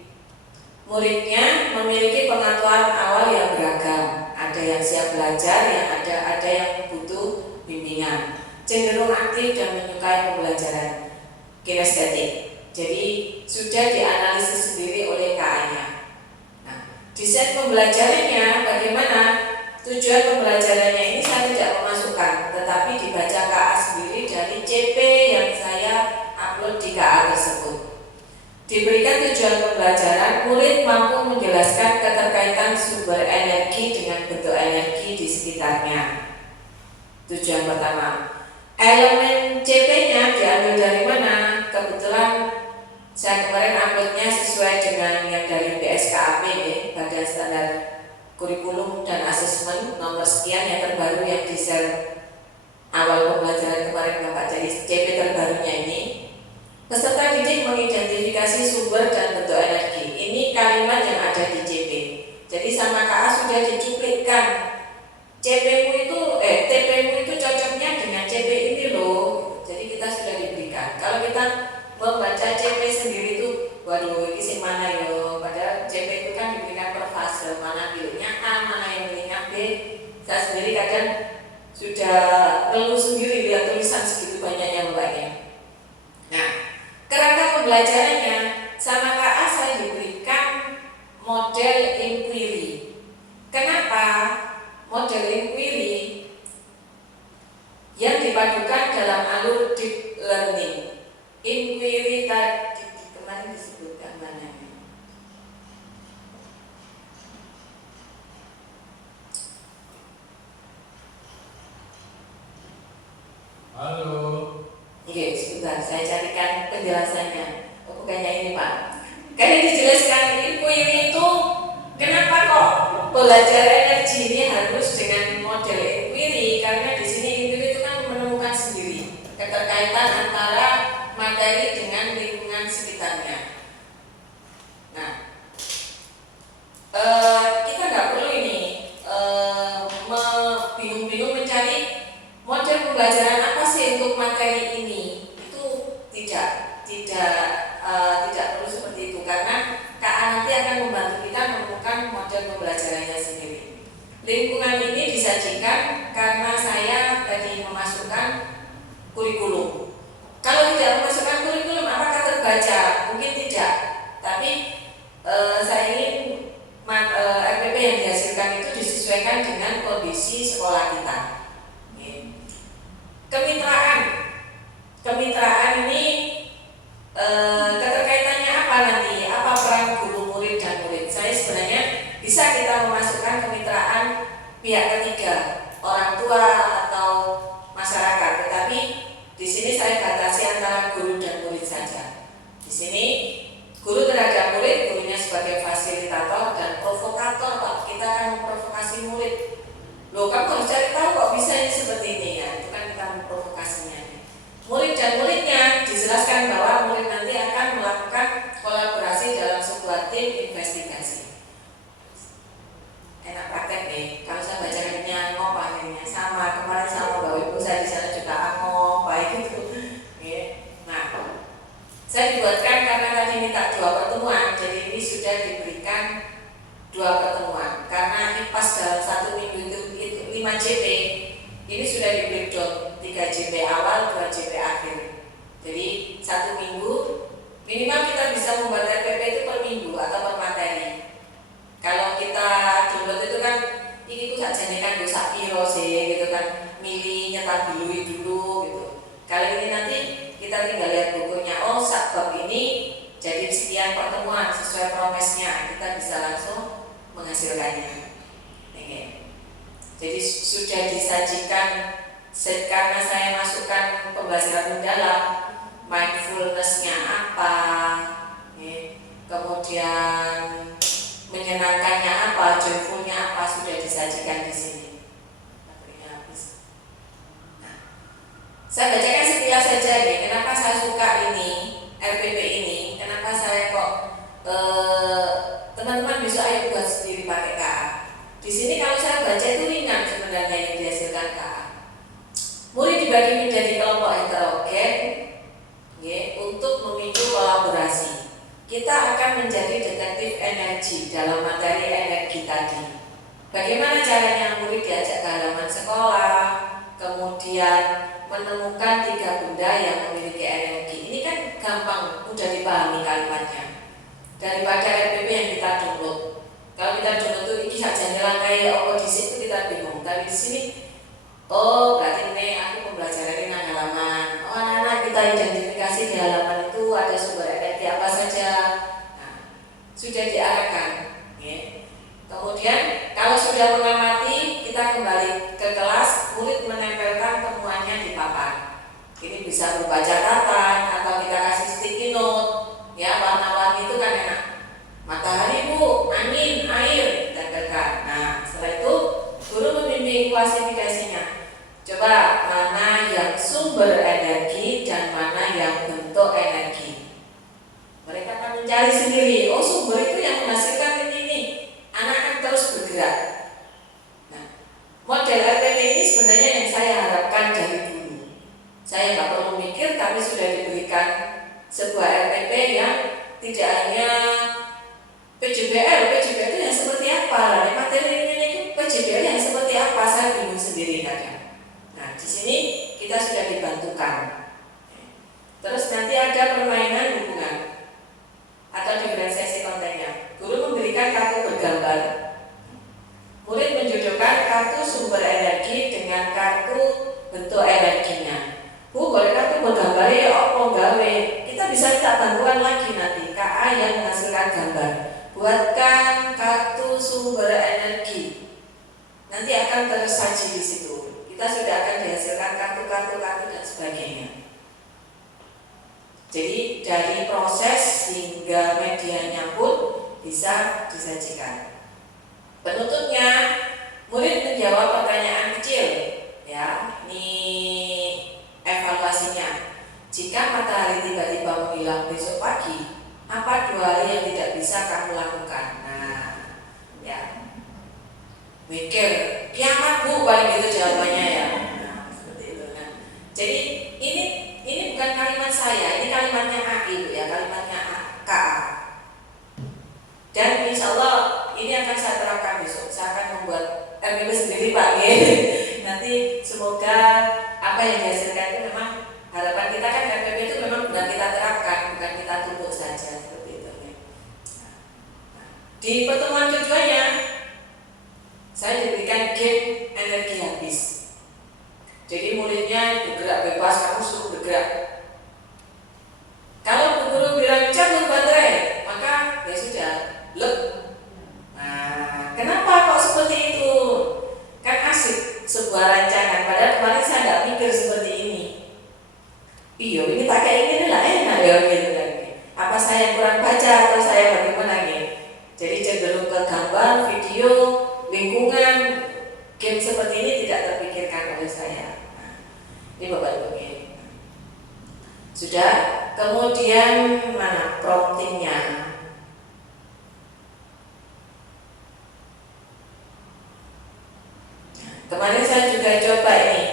Muridnya memiliki pengetahuan awal yang beragam. Ada yang siap belajar, yang ada yang butuh bimbingan. Cenderung aktif dan menyukai pembelajaran kinestetik. Jadi sudah dianalisis sendiri oleh KA-nya. Nah, desain pembelajarannya bagaimana? Tujuan pembelajarannya ini saya tidak memasukkan, tetapi dibaca KA sendiri dari CP yang saya upload di KA tersebut. Diberikan tujuan pembelajaran, murid mampu menjelaskan keterkaitan sumber energi dengan bentuk energi di sekitarnya. Tujuan pertama. Elemen CP-nya diambil dari mana? Kebetulan saya kemarin uploadnya sesuai dengan yang dari BSKAP ya, Badan Standar Kurikulum dan Asesmen nomor sekian yang terbaru yang di-share awal pembelajaran kemarin Bapak. Jadi CP terbarunya ini, peserta didik mengidentifikasi sumber dan bentuk energi. Ini kalimat yang ada di CP. Jadi sama KA sudah dicuplikkan. TP-mu itu cocoknya dengan CP ini loh. Jadi kita sudah diberikan. Kalau kita membaca CP sendiri itu, waduh ini sih mana yo. Padahal CP itu kan diberikan per fase, mana pilihnya A, mana yang pilihnya B. Saya sendiri kadang sudah perlu sendiri lihat tulisan segitu banyaknya bapaknya. Nah, kerangka pembelajarannya sama KA saya diberikan model inquiry. Kenapa? Model inquiry yang dipadukan dalam alur deep learning. Inquiry tadi kemarin disebutkan mana? Halo. Oke, sebentar, saya carikan penjelasannya. Oh, bukannya ini Pak. Kan dijelaskan inquiry itu kenapa kok belajar energi ini harus dengan model inquiry? Karena di sini inquiry itu kan menemukan sendiri keterkaitan antara materi dengan lingkungan sekitarnya. Nah, kita nggak perlu ini bingung-bingung mencari model pembelajaran apa sih untuk materi ini. Itu tidak perlu seperti itu, karena KA nanti akan membantu kita menemukan model pembelajarannya sendiri. Lingkungan ini disajikan karena saya tadi memasukkan kurikulum. Kalau tidak memasukkan kurikulum, apakah terbaca? Mungkin tidak. Tapi saya ingin RPP yang dihasilkan itu disesuaikan dengan kondisi sekolah kita. Kemitraan ini keterkaitannya apa nanti? Apa peran guru, murid, dan murid? Saya sebenarnya bisa kita memasukkan kemitraan pihak ketiga, orang tua atau masyarakat. Tetapi di sini saya batasi antara guru dan murid saja. Di sini guru terhadap murid, gurunya sebagai fasilitator dan provokator, Pak. Kita akan memprovokasi murid. Loh, kamu harus cari tahu kok bisa ini seperti ini ya. Itu kan kita memprovokasinya. Murid dan muridnya dijelaskan bahwa murid nanti akan melakukan kolaborasi dalam sebuah tim investigasi. Enak praktek nih. Kalau saya bacaannya ngop akhirnya sama kemarin sama Bapak Ibu saya di sana juga ngop baik itu. Nah, saya dibuatkan karena tadi minta 2 pertemuan, jadi ini sudah diberikan 2 pertemuan. Karena IPAS dalam 1 minggu itu 5 JP. Ini sudah di breakdown 3 JP awal, 2 JP akhir. Jadi 1 minggu minimal kita bisa membuat RPP itu per minggu atau per materi. Kalau kita download itu kan ini tuh sajane kan dosa piro sih gitu kan, milih nyetabili dulu gitu. Kalau ini nanti kita tinggal lihat bukunya, oh bab ini jadi sekian pertemuan sesuai promesnya, kita bisa langsung menghasilkannya. Jadi sudah disajikan karena saya masukkan pembelajaran mendalam, mindfulness-nya apa, kemudian menyenangkannya apa, joyful-nya apa, sudah disajikan di sini. Baterainya habis. Nah, saya bacakan sekilas saja ini. Kenapa saya suka ini RPP ini? Kenapa saya dalam materi energi tadi. Bagaimana caranya murid diajak ke halaman sekolah, kemudian menemukan 3 benda yang memiliki energi. Ini kan gampang, mudah dipahami kalimatnya. Daripada RPP yang kita download. Kalau kita download itu ini saja nilai apa di situ kita bingung. Tapi di sini, oh berarti ini aku pembelajaran ini halaman. Oh anak-anak kita identifikasi di halaman itu ada sumber energi apa saja. Nah, sudah diarahkan. Ya. Kemudian kalau sudah mengamati, kita kembali ke kelas, murid menempelkan temuannya di papan. Ini bisa berupa catatan atau kita kasih sticky note. Ya, warna-warni itu kan enak. Matahari bu, angin, air, tempelkan. Nah, setelah itu guru membimbing klasifikasinya. Coba mana yang sumber energi dan mana yang bentuk energi. Mereka akan mencari sendiri. Oh, sumber itu yang menghasilkan ini. Anak akan terus bergerak. Nah, model RPP ini sebenarnya yang saya harapkan dari dulu. Saya nggak perlu mikir, tapi sudah diberikan sebuah RPP yang tidak hanya PJBL itu yang seperti apa? Lalu materinya itu PJBL yang seperti apa? Saya bingung sendiri kadang. Nah, di sini kita sudah dibantukan. Terus nanti ada permainan hubungan atau diferensiasi kontennya. Guru memberikan kartu bergambar. Murid menjodohkan kartu sumber energi dengan kartu bentuk energinya. Bu, boleh kartu bergambar ya apa gawe? Kita bisa minta bantuan lagi nanti KA yang menghasilkan gambar. Buatkan kartu sumber energi. Nanti akan tersaji di situ. Kita sudah akan dihasilkan kartu dan sebagainya. Jadi dari proses hingga medianya pun bisa disajikan. Penutupnya, murid menjawab pertanyaan kecil. Ya, ini evaluasinya. Jika matahari tiba-tiba menghilang besok pagi, apa 2 hal yang tidak bisa kamu lakukan? Nah, ya, mikir kiamat bu, paling gitu jawabannya ya. Nah, seperti itu kan. Jadi ini bukan kalimat saya, ini kalimatnya AI bu ya, kalimatnya KA. Dan insya Allah ini akan saya terapkan besok. Saya akan membuat RPP sendiri Pak. Nanti semoga apa yang dihasilkan itu memang harapan kita kan RPP itu memang bukan kita terapkan, bukan kita tumbuk saja seperti itu. Di pertemuan keduanya saya diberikan game energi habis. Jadi muridnya bergerak bebas, kamu suruh bergerak. Kalau guru bilang cabut baterai, maka ya sudah, lep. Nah, kenapa kok seperti itu? Kan asik sebuah rancangan. Padahal kemarin saya nggak mikir seperti ini. Iya, ini pakai ini lah enak ya gitu kan. Apa saya kurang baca atau saya bagaimana nih? Jadi cenderung ke gambar, video, lingkungan, game seperti ini tidak terpikirkan oleh saya. Nah, ini Bapak Ibu. Sudah, kemudian mana promptingnya? Kemarin saya juga coba ini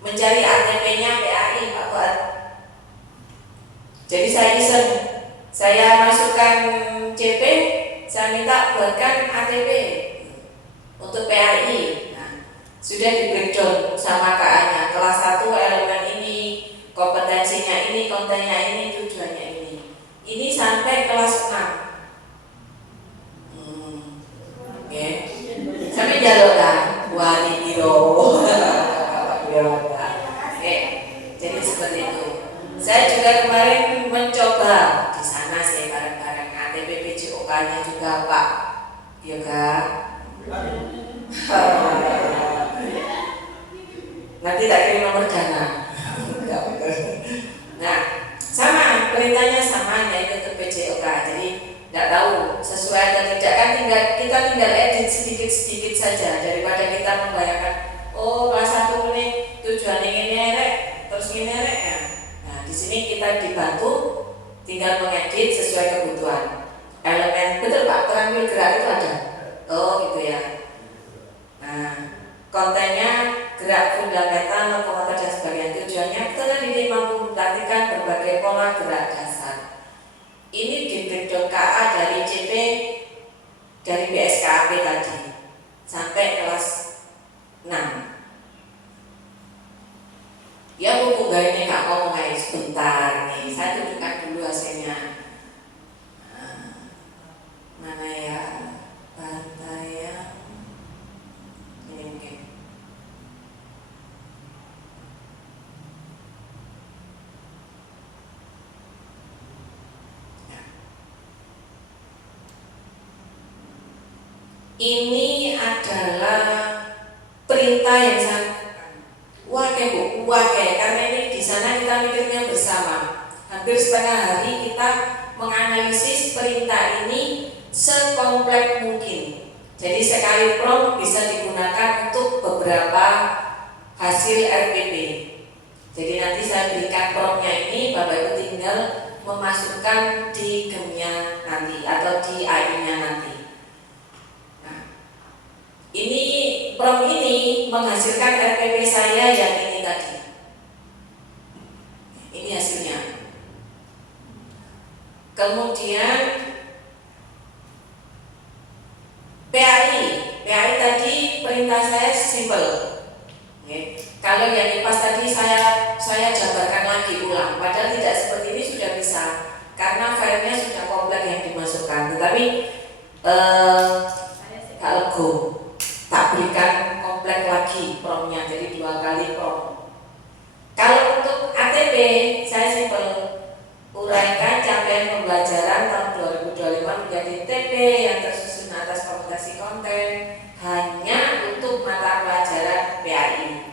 mencari ATP-nya PAI Pak Fuad. Jadi saya iseng, saya masukkan CP, saya minta buatkan ATP untuk PAI. Nah, sudah di breakdown sama KA-nya. Kelas 1 elemen ini, kompetensinya ini, kontennya ini, tujuannya ini. Ini sampai kelas 6. Okay. Sampai jalur kan, wali biro. Jadi seperti itu. Saya juga kemarin mencoba di sana sih bareng-bareng ATP PJOK-nya juga Pak Yoga. Nanti tak kirim nomor dana. Nah, sama perintahnya sama yaitu untuk PJOK. Jadi tidak tahu sesuai atau tidak kan kita tinggal edit sedikit-sedikit saja daripada kita membayangkan oh kelas 1 ini tujuan ini rek terus ini rek ya. Nah di sini kita dibantu tinggal mengedit sesuai kebutuhan elemen betul Pak terampil gerak itu ada gitu ya. Nah kontennya gerak fundamental lokomotor dan sebagainya tujuannya kita didik mampu mempraktikkan berbagai pola gerak dasar. Ini di breakdown KA dari CP dari BSKAP tadi sampai kelas 6. Ya Bu ini nggak ngomong aja sebentar nih, saya tunjukkan dulu hasilnya. Mana ya Bantayang ini mungkin. Ini adalah perintah yang sangat wakil Bu, wakil, karena ini di sana kita mikirnya bersama. Hampir setengah hari kita menganalisis perintah ini sekomplek mungkin. Jadi sekali prom bisa digunakan untuk beberapa hasil RPP. Jadi nanti saya berikan promnya ini, Bapak Ibu tinggal memasukkan di gemnya nanti atau di AI-nya nanti. Ini prom ini menghasilkan RPP saya yang ini tadi. Ini hasilnya. Kemudian PAI tadi perintah saya simple. Oke. Kalau yang IPAS tadi saya jabarkan lagi ulang. Padahal tidak seperti ini sudah bisa karena filenya sudah komplek yang dimasukkan. Tetapi kalau go tak berikan komplek lagi promnya, jadi 2 kali prom. Kalau untuk ATP saya simpel uraikan capaian pembelajaran tahun 2025 menjadi TP yang tersusun atas komputasi konten hanya untuk mata pelajaran PAI.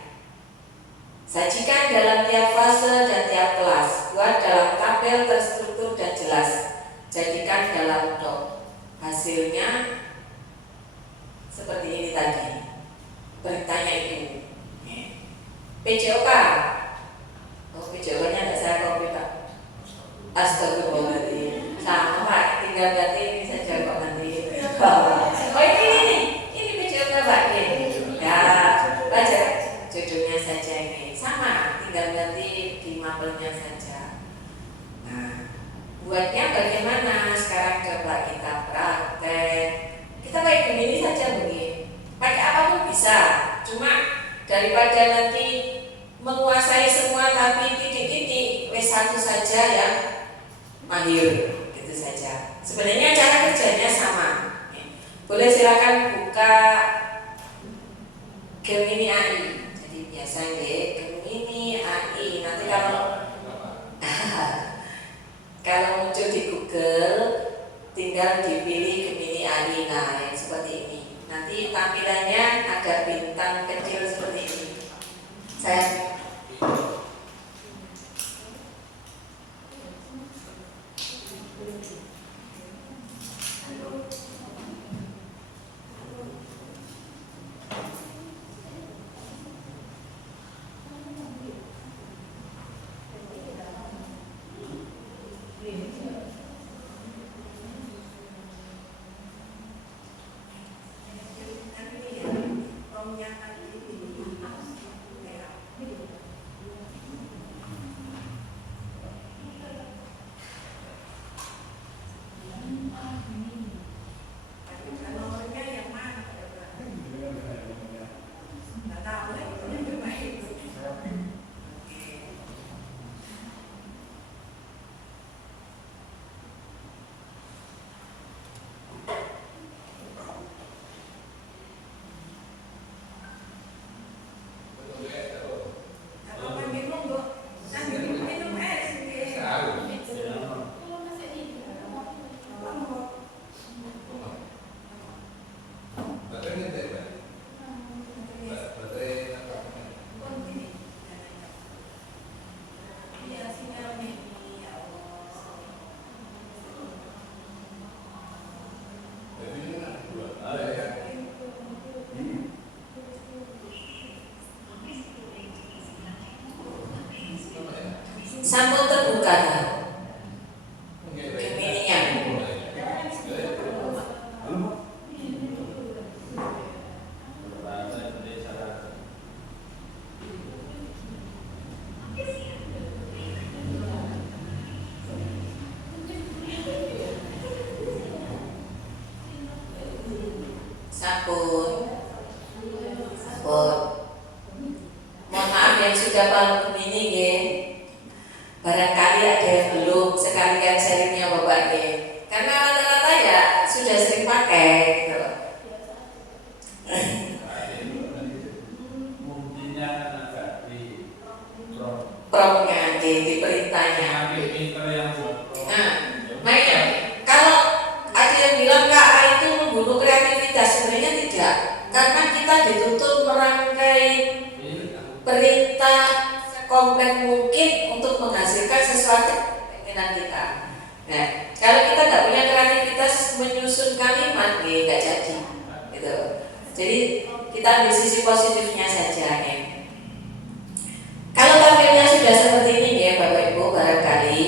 Sajikan dalam tiap fase dan tiap kelas, buat dalam tabel terstruktur dan jelas, jadikan dalam doc. Hasilnya seperti ini tadi, perintahnya itu. PJOK, PJOK-nya tidak saya copy Pak. Astagfirullahaladzim, sama Pak, tinggal ganti ini saja kok nanti. Oh ini PJOK Pak, ya baca judulnya saja ini, sama, tinggal ganti di mapelnya saja. Nah, buatnya bagaimana? Sekarang coba kita praktek. Kita pakai Gemini saja begini, pakai apapun bisa. Cuma daripada nanti menguasai semua tapi titik-titik W1 saja yang mahir, gitu saja. Sebenarnya cara kerjanya sama. Boleh silakan buka Gemini AI. Jadi biasa deh Gemini AI. Nanti kalau muncul di Google tinggal dipilih Gemini AI. Nah, yang seperti ini. Nanti tampilannya agak bintang kecil seperti ini. Saya sampul terbuka dah. Gemininya. Ampun. Mohon maaf yang sudah paham ini ya. Barangkali ada yang belum sekalian sharingnya Bapak ya. Karena rata-rata ya sudah sering pakai gitu loh. Mungkinnya agak di Promnya di perintahnya. Nah, makanya kalau ada yang bilang KA itu membunuh kreativitas, sebenarnya tidak. Karena kita dituntut merangkai perintah sekompleks mungkin untuk menghasilkan sesuatu keinginan kita. Nah, kalau kita nggak punya kreativitas menyusun kalimat, nggak jadi, gitu. Jadi kita ambil sisi positifnya saja, ya. Kalau tampilnya sudah seperti ini, ya Bapak Ibu, barangkali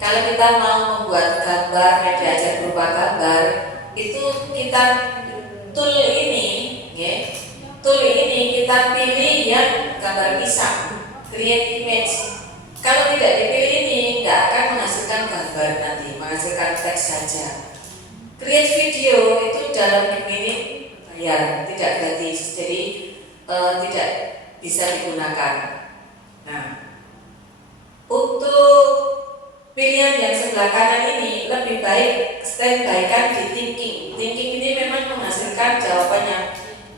kalau kita mau membuat gambar yang diajar berupa gambar, itu kita tool ini, ya, tool ini kita pilih yang gambar pisang, create image. Kalau tidak dipilih ini, nggak akan menghasilkan gambar nanti, menghasilkan teks saja. Create video itu dalam ini bayar, tidak gratis, jadi tidak bisa digunakan. Nah, untuk pilihan yang sebelah kanan ini lebih baik standby-kan di thinking. Thinking ini memang menghasilkan jawaban yang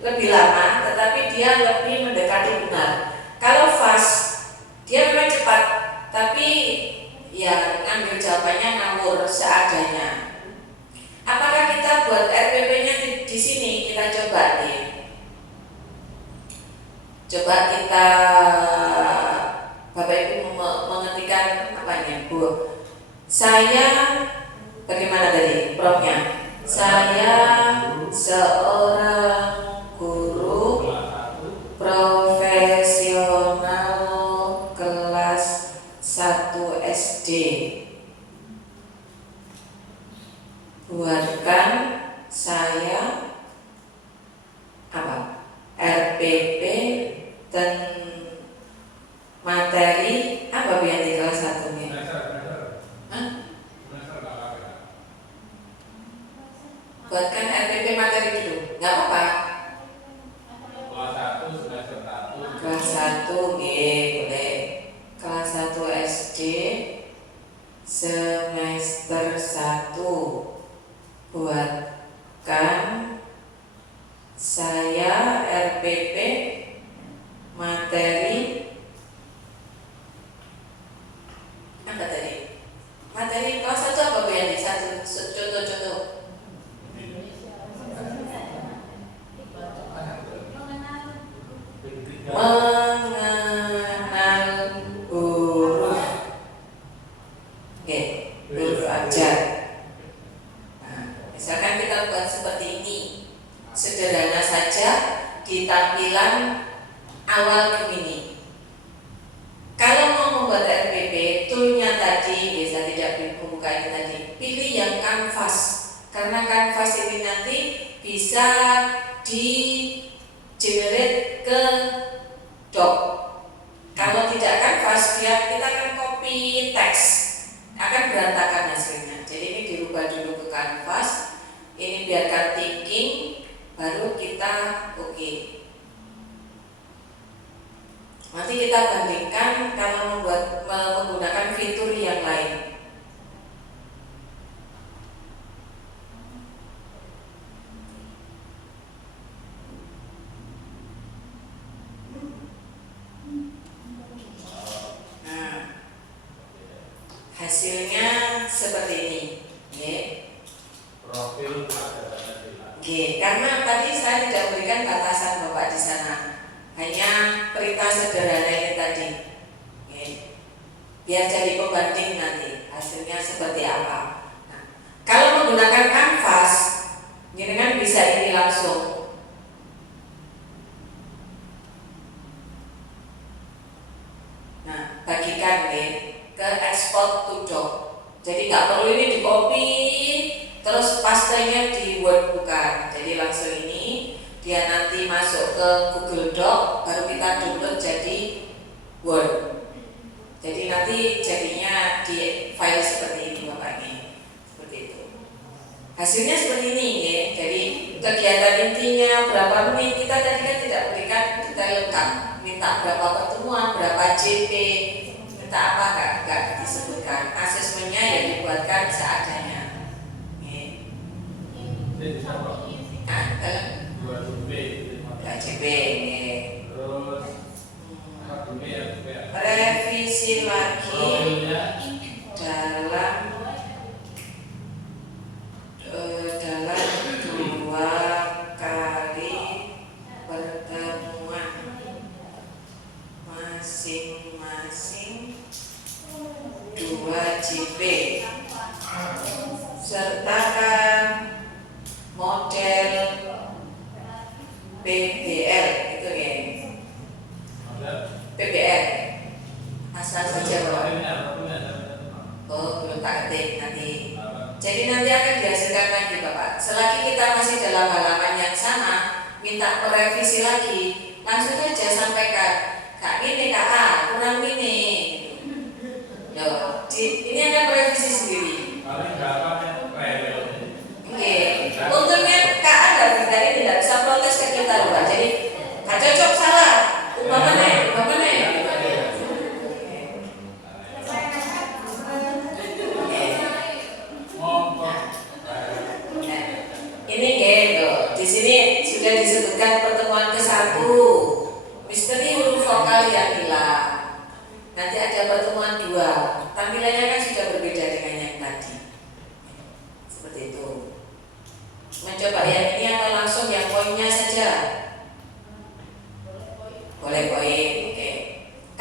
lebih lama, tetapi dia lebih mendekati benar. Kalau fast, dia memang cepat, tapi ya ngambil jawabannya ngawur seadanya. Apakah kita buat RPP-nya di sini? Kita coba nih. Coba kita Bapak Ibu mengetikkan apanya, Bu? Saya bagaimana tadi promnya? Saya seorang guru profesional kelas 1 SD. Buatkan saya apa? RPP dan materi apa biar di kelas 1 nya? Buatkan RPP materi dulu, nggak apa-apa. Kelas 1 boleh. Kelas 1 SD semester 1. Buatkan saya RPP materi apa tadi? Materi kelas 1 apa Bu Yanti? Contoh-contoh. Mengenal huruf. Oke, huruf abjad. Nah, misalkan kita buat seperti ini. Sederhana saja di tampilan awal Gemini. Kalau mau membuat RPP, toolnya tadi bisa tidak membuka ini tadi. Pilih yang kanvas, karena kanvas ini nanti bisa di generate ke doc. Kalau tidak kanvas, kita akan copy teks, akan berantakan hasilnya. Jadi ini dirubah dulu ke kanvas, ini biarkan thinking, baru kita oke. Nanti kita bandingkan kalau menggunakan fitur yang lain. Nah, hasilnya seperti ini, ya. Profil Karena tadi saya tidak berikan batasan Bapak di sana. Hanya perintah sederhana ini tadi, biar jadi pembanding nanti hasilnya seperti apa. Nah, kalau menggunakan kanvas, ini kan bisa ini langsung. Nah, bagikan ke export to doc. Jadi nggak perlu ini di copy, terus pastenya di Word bukan. Jadi langsung ini. Dia nanti masuk ke Google Doc, baru kita download jadi Word. Jadi nanti jadinya di file seperti ini Bapak ini, seperti itu. Hasilnya seperti ini ya. Jadi kegiatan intinya berapa menit. Kita tadi kan tidak berikan detail lengkap, minta berapa pertemuan, berapa JP, minta apa nggak disebutkan. Asesmennya ya dibuatkan seadanya. Nah, JP, revisi lagi dalam 2 kali pertemuan masing-masing 2 JP, sertakan model PBL itu ya, PBL asal saja Pak. Oh, belum tak ketik nanti. Jadi nanti akan dihasilkan lagi Bapak. Selagi kita masih dalam halaman yang sama, minta merevisi lagi, langsung saja sampaikan, Kak ini Kak A, kurang ini. Loh, ini akan merevisi sendiri. Oke, untungnya Kak A dari tidak bisa protes ke kita loh Pak. Jadi Kak cocok salah, umpamanya. Ini gitu. Di sini sudah disebutkan pertemuan ke-1, misteri huruf vokal yang hilang. Nanti ada pertemuan 2, tampilannya kan sudah berbeda dengan yang tadi. Seperti itu. Mencoba yang ini atau langsung yang poinnya saja? Boleh poin, oke.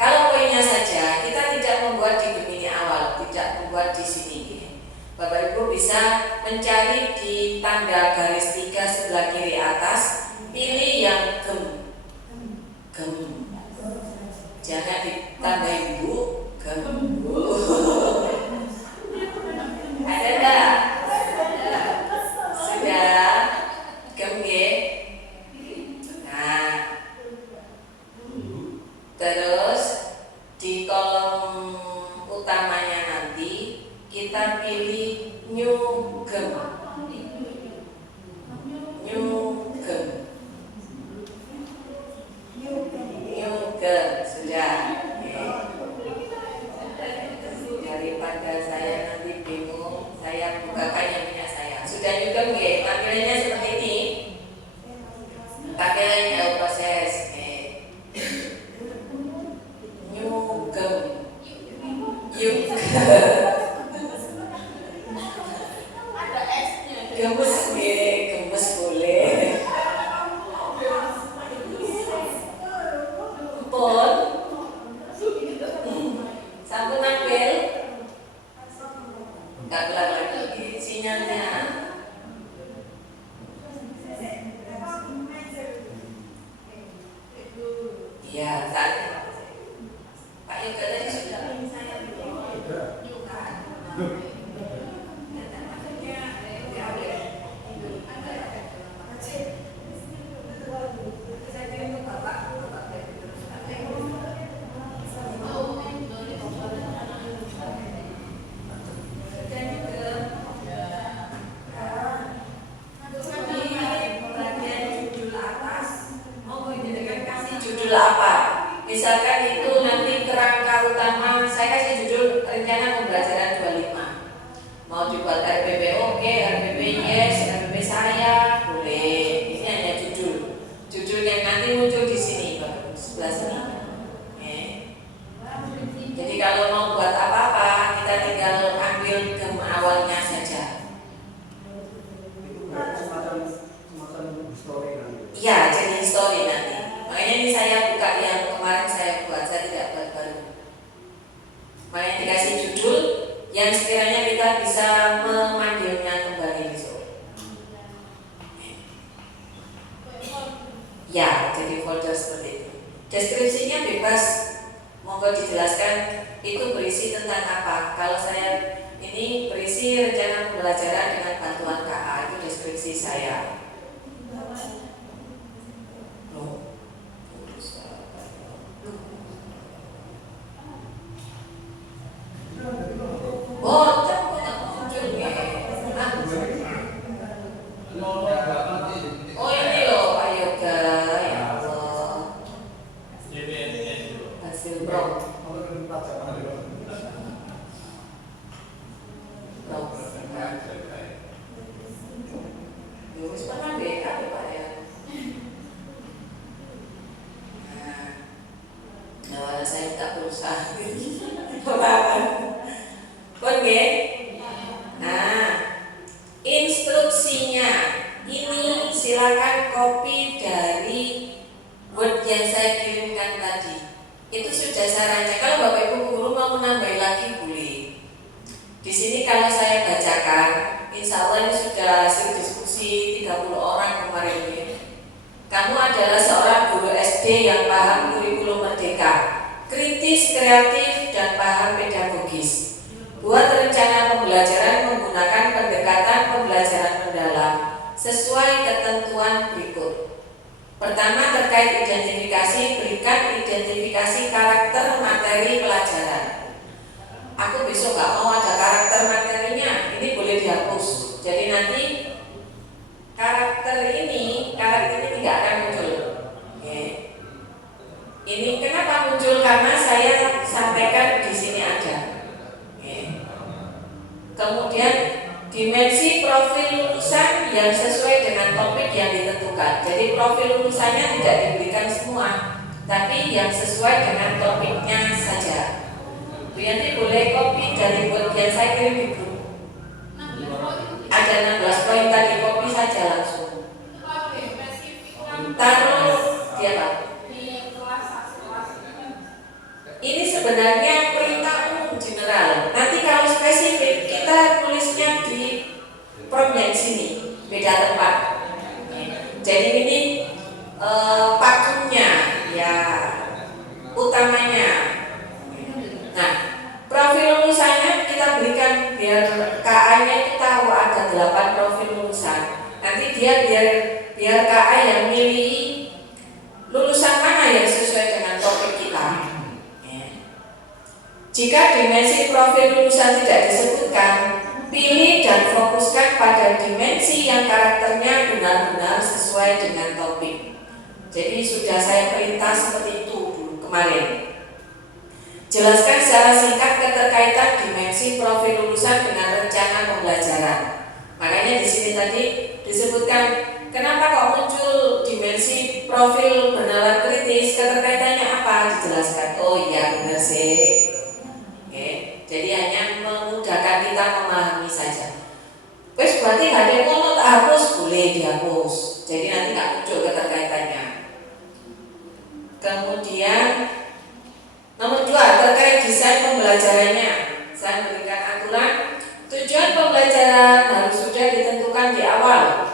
Kalau poinnya saja, kita tidak membuat di Gemini awal, tidak membuat di sini. Bapak Ibu bisa mencari di tanda garis 3 sebelah kiri atas, pilih yang gem. Jangan ditambahin bu, gem. Ada enggak? Sudah gem ya? Nah, terus di kolom utamanya nanti kita pilih new gem. Sudah. Daripada saya nanti bingung, saya bukakan yang punya saya. Sudah juga nggih, tampilannya seperti ini. Tampilannya proses. New gem. Gemes boleh. Pon, sampun nampil, nggak kelar lagi sinyalnya. Iya, kan? Pak Yoga tadi sudah. Judul apa? Misalkan itu nanti kerangka utama, saya kasih judul rencana pembelajaran 25. Mau dibuat RPP oke, RPP yes, RPP saya boleh. Ini hanya judul yang nanti muncul di sini, Pak, sebelah sini. Jadi kalau mau buat apa-apa, kita tinggal ambil gem awalnya saja. Iya, jadi history nanti. Makanya ini saya buka yang kemarin saya buat, saya tidak buat baru. Makanya dikasih judul yang sekiranya kita bisa memanggilnya kembali besok. Ya, jadi folder seperti itu. Deskripsinya bebas, monggo dijelaskan itu berisi tentang apa. Kalau saya ini berisi rencana pembelajaran dengan bantuan KA, itu deskripsi saya. kreatif dan paham pedagogis. Buat rencana pembelajaran menggunakan pendekatan pembelajaran mendalam sesuai ketentuan berikut. Pertama, terkait identifikasi, berikan identifikasi karakter materi pelajaran. Aku besok gak mau ada karakter materinya, ini boleh dihapus. Jadi nanti karakter ini tidak akan muncul. Oke. Ini kenapa muncul? Karena saya sampaikan di sini ada. Oke. Kemudian dimensi profil lulusan yang sesuai dengan topik yang ditentukan. Jadi profil lulusannya tidak diberikan semua, tapi yang sesuai dengan topiknya saja. Bu Yanti boleh copy dari buat yang saya kirim di grup. Ada 16 poin tadi, copy saja langsung. Taruh di apa? Ini sebenarnya perintah umum general. Nanti kalau spesifik kita tulisnya di prompt yang sini, beda tempat. Jadi ini pakemnya, ya utamanya. Nah, profil lulusannya kita berikan biar KA-nya itu tahu ada 8 profil lulusan. Nanti dia biar KA yang milih lulusan mana yang sesuai dengan topik kita. Jika dimensi profil lulusan tidak disebutkan, pilih dan fokuskan pada dimensi yang karakternya benar-benar sesuai dengan topik. Jadi sudah saya perintah seperti itu dulu kemarin. Jelaskan secara singkat keterkaitan dimensi profil lulusan dengan rencana pembelajaran. Makanya di sini tadi disebutkan kenapa kok muncul dimensi profil bernalar kritis, keterkaitannya apa? Dijelaskan. Oh iya benar sih. Oke, jadi hanya memudahkan kita memahami saja. Wes berarti ada yang mau tak hapus, boleh dihapus. Jadi nanti nggak muncul keterkaitannya. Kemudian nomor 2, terkait desain pembelajarannya. Saya memberikan aturan. Tujuan pembelajaran harus sudah ditentukan di awal.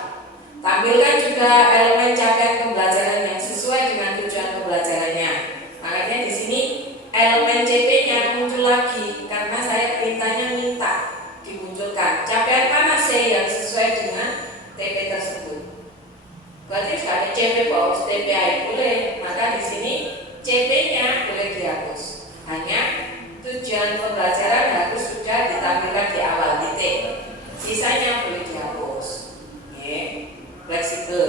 Tampilkan juga elemen capaian pembelajaran yang sesuai dengan tujuan pembelajarannya. Makanya di sini elemen CP-nya muncul lagi karena saya perintahnya minta dimunculkan. Capaian mana sih yang sesuai dengan TP tersebut? Berarti sudah ada CP bawah TPI boleh. Maka di sini CP-nya boleh dihapus. Hanya tujuan pembelajaran harus sudah ditampilkan di awal titik. Sisanya boleh dihapus. Oke, fleksibel.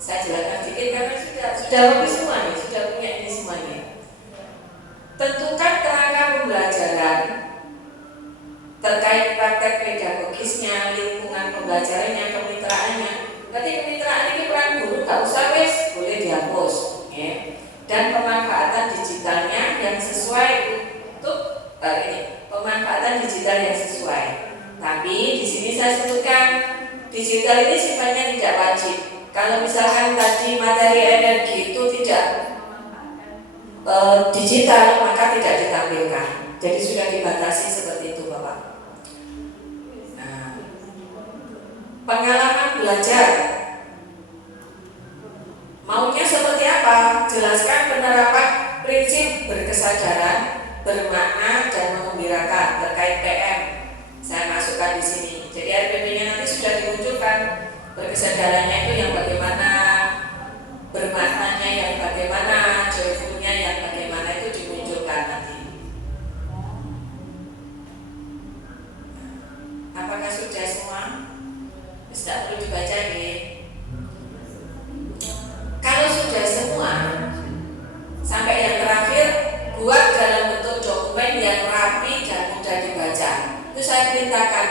Saya jelaskan sedikit karena sudah lebih semua nih, sudah punya ini semuanya. Tentukan kerangka pembelajaran terkait praktek pedagogisnya, lingkungan pembelajarannya, kemitraannya. Berarti kemitraan ini peran guru nggak usah wes, boleh dihapus. Ya. Dan pemanfaatan digitalnya yang sesuai untuk ini, pemanfaatan digital yang sesuai. Tapi di sini saya sebutkan digital ini sifatnya tidak wajib. Kalau misalkan tadi materi energi itu tidak digital, maka tidak ditampilkan. Jadi sudah dibatasi seperti itu, Bapak. Nah, pengalaman belajar maunya seperti apa? Jelaskan penerapan prinsip berkesadaran, bermakna dan mengembirakan terkait PM. Saya masukkan di sini. Jadi RPP-nya nanti sudah dimunculkan. Berkesadarannya itu yang bagaimana, bermaknanya yang bagaimana, joyfulnya yang bagaimana itu dimunculkan nanti. Apakah sudah semua? Tidak perlu dibaca nih. Kalau sudah semua, sampai yang terakhir, buat dalam bentuk dokumen yang rapi dan mudah dibaca. Itu saya perintahkan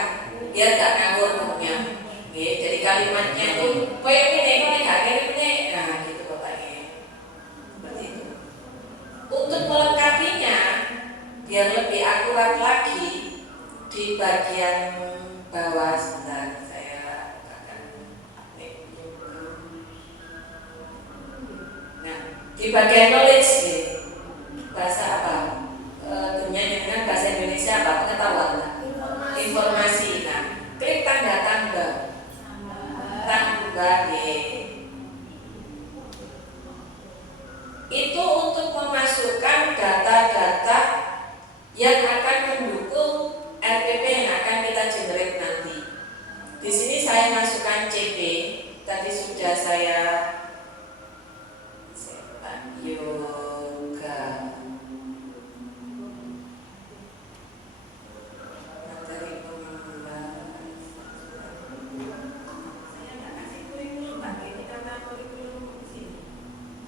biar gak ngawur bentuknya. Jadi kalimatnya itu, kayak ini, nah gitu Bapaknya. Seperti itu. Untuk melengkapinya, biar lebih akurat lagi, di bagian bawah sebentar saya akan. Nah, di bagian knowledge nih, bahasa apa? Dunia dengan bahasa Indonesia apa? Pengetahuan. Informasi. Nah, klik tanda tambah. Tambah itu untuk memasukkan yang akan mendukung RPP yang akan kita generate nanti. Di sini saya masukkan CP, tadi sudah saya yoga materi pembahasan. Saya nggak kasih kurikulum Pak, ini karena kurikulum di sini.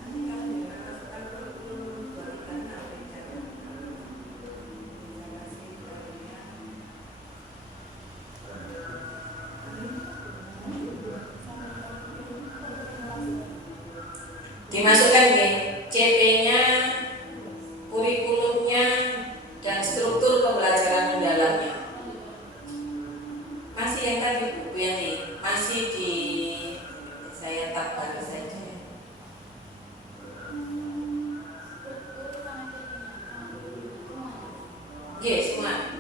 Nanti kalau tidak masukkan kurikulum baru kan apa yang dimasukkan nih CP-nya, kurikulumnya, dan struktur pembelajaran mendalamnya. Masih yang tadi buku yang nih, masih di saya tabkan saja. Yes, semua.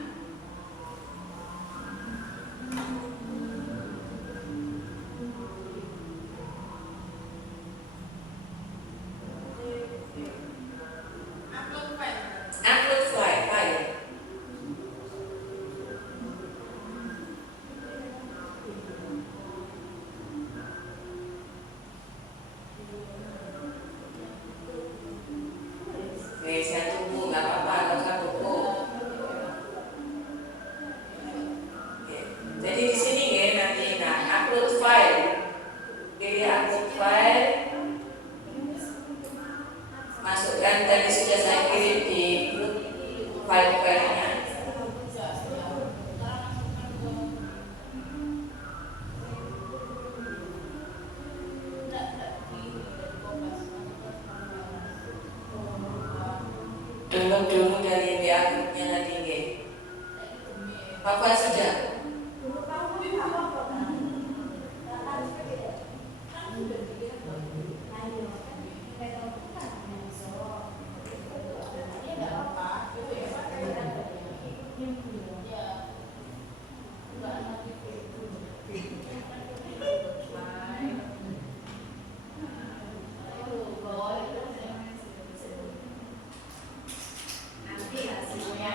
Upload file. Oke, saya tunggu, nggak apa-apa, nggak usah tunggu. Oke, jadi di sini ya nanti upload file, pilih upload file, masukkan tadi sudah saya kirim di grup file-filenya. Download dari WA grupnya nanti nggih. Bapak sudah? Nanti hasilnya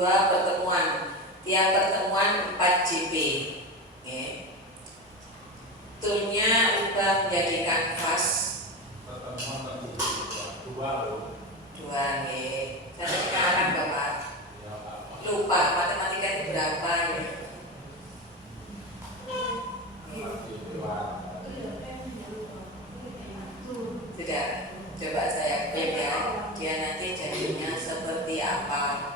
2 pertemuan. Tiap pertemuan 4 JP. Oke. Toolnya ubah menjadi kanvas. Pertemuan 2 nggih. Saya sekarang Bapak. Lupa matematika itu berapa ya? Sudah, coba saya beda. Dia nanti jadinya seperti apa?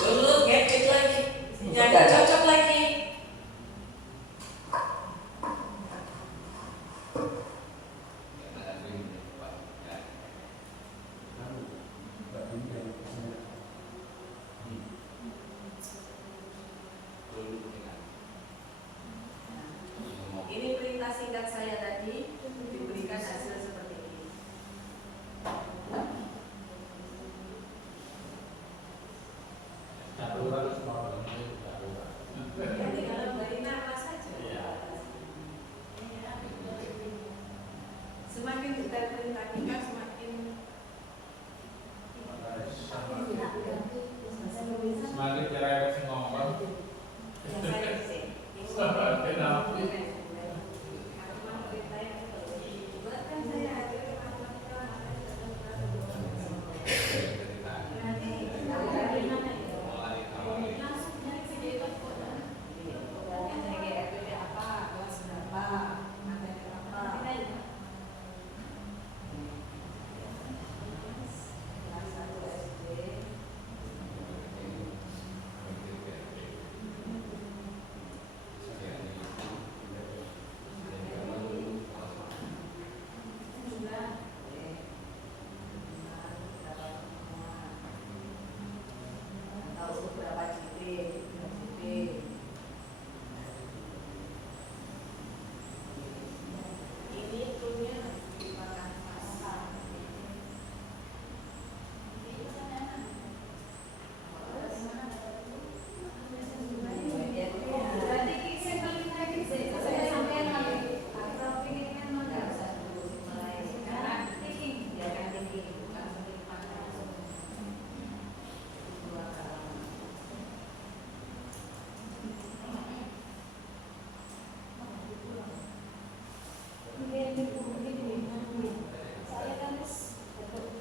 Dulu ngedit lagi, ya nggak cocok lagi. Ini perintah singkat saya tadi diberikan hasil seperti ini. Ya, tinggal beri nama saja. Semakin detail perintah kita semakin semakin kira-kira sing ngomong. ya saya di sini. Kenapa?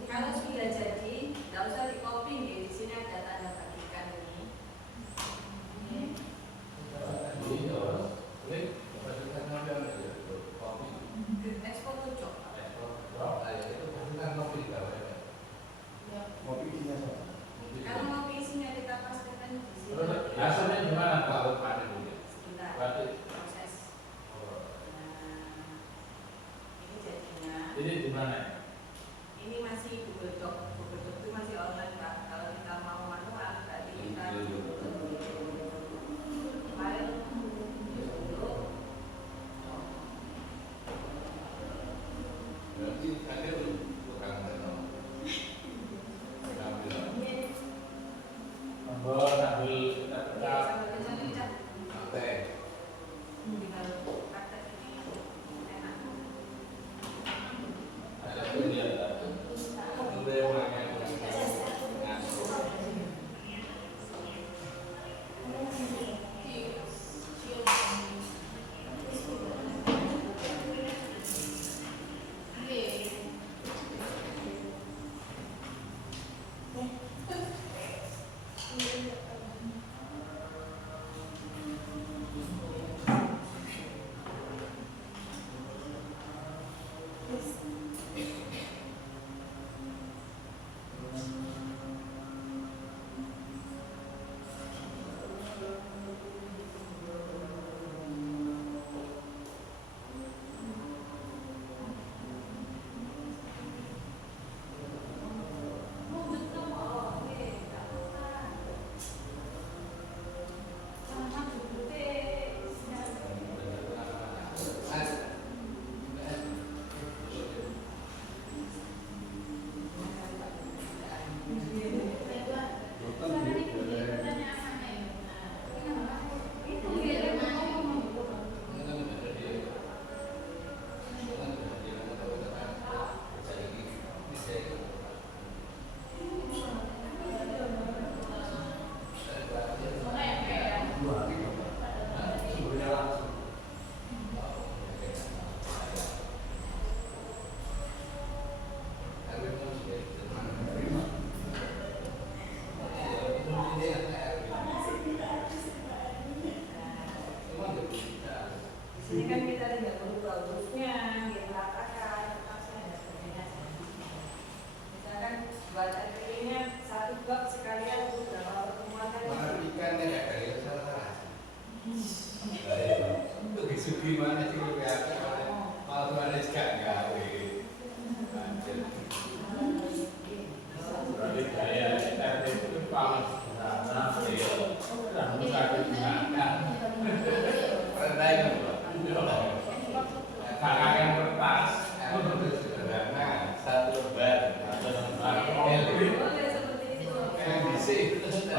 Kalau sudah jadi, nggak usah di copy nih. Di sini ada tanda bagikan ini. Ekspor tuh cok. Kalau mau isinya kita pastikan di sini. Hasilnya gimana kalau panen ini? Sebentar. Proses. Ini jadinya. Ini di mana? Ini masih Google Doc. Google Doc itu masih online Pak. Kalau kita mau manual, berarti kita file dulu. Ambil kita Ya, sambil dicat. Tinggal praktek ini enak.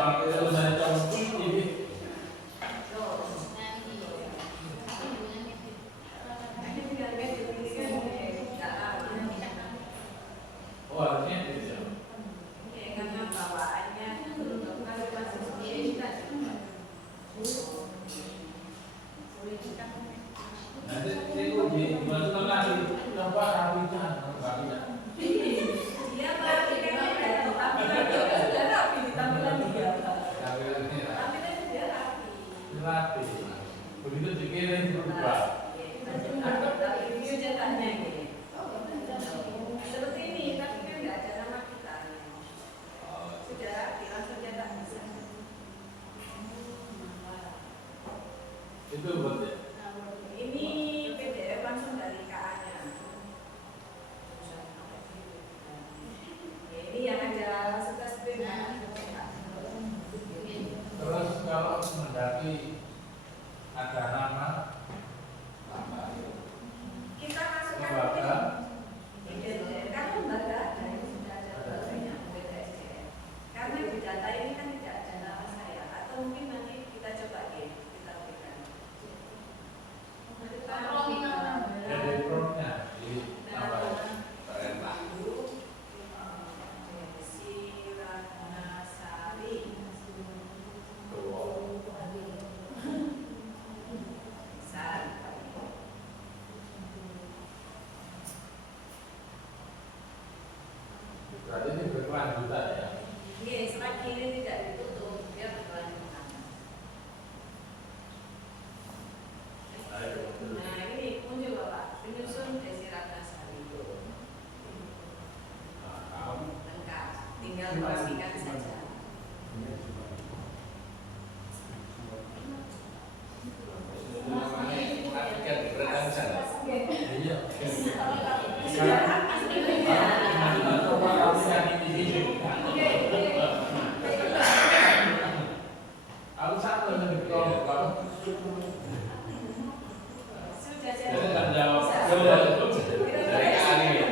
pakai urusan campur ini. Oh, harusnya itu ya. karena bawaannya kalau masih sendiri kita Nanti itu dimasukkan lagi, coba rapikan, nggak bisa. dia merapikan tapi sudah rapi di tampilan dia. Tampilan ini ya. Tampilan dia rapi. Rapi. Begitu dikirim berubah. Tapi video cetaknya gini. Seperti ini, tapi kan nggak ada nama kita. Sudah rapi, langsung cetak bisa. Itu buat ya. Ini PDF langsung dari KA-nya. Ini yang ada sebelas pena. Terus kalau mendaki ada nama Kita masukkan lembaga, kan lembaga ada yang sudah ada lembaga BPSDM. Karena di data ini kan tidak ada nama saya, atau mungkin nanti kita coba kita berikan. jadi promnya di apa ya? Perintah. Siranasari. Berarti ini berkelanjutan ya. Iya, selagi ini tidak ditutup, dia berkelanjutan. Nah, ini muncul Bapak, penyusun Desi Ratnasari. Lengkap, tinggal merapikan saja. Merapikan di perintah sana. Iya. Sudah Coba rapikan ini. Aku satu nih kalau kamu sudah jadi jadi. tak jawab. Dari kali ini.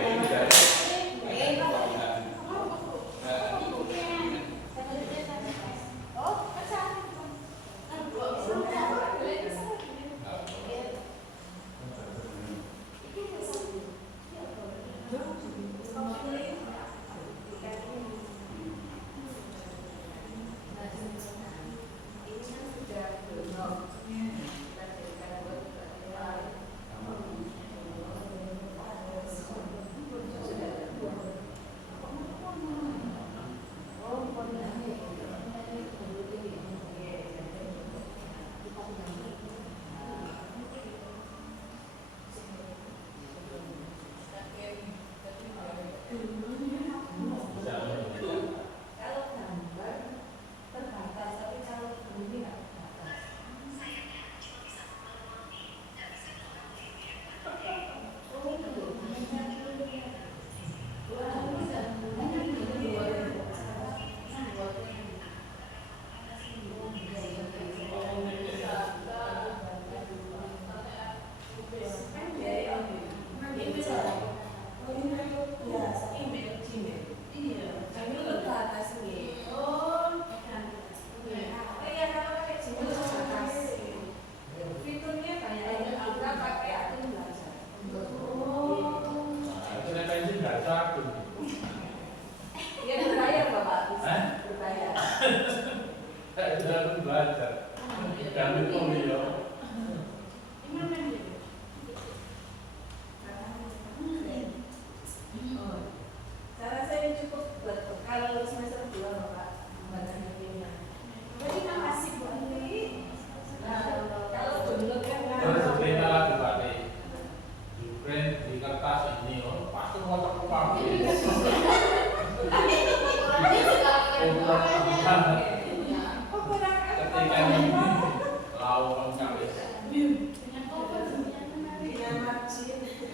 Kalau gambar terbatas, tapi kalau bunyi nggak terbatas. Fiturnya kayak kita pakai akun belajar. Akhirnya pensi nggak satu. Dia berbayar Bapak, Hah? berbayar. Saya harus belajar. Kami pemilu. Saya rasa ini cukup buat kalau semester 2 Bapak. Terima kasih Bu Andri. Kalau download kan Terus kita lagi pakai di print di kertas ini, oh pasti kotak pakai. Ketika ini lawan kami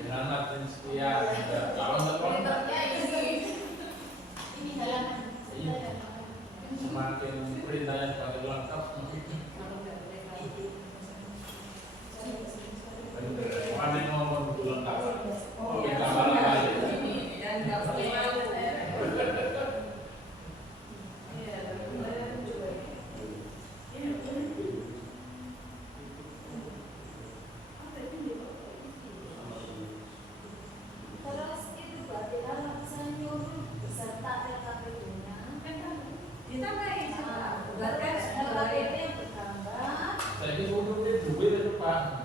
dengan margin sekian, kalau telepon semakin perintahnya semakin lengkap. Mana ngomong dulu lengkap, kita malah balik. dan nggak perlu malu. Iya, Pak.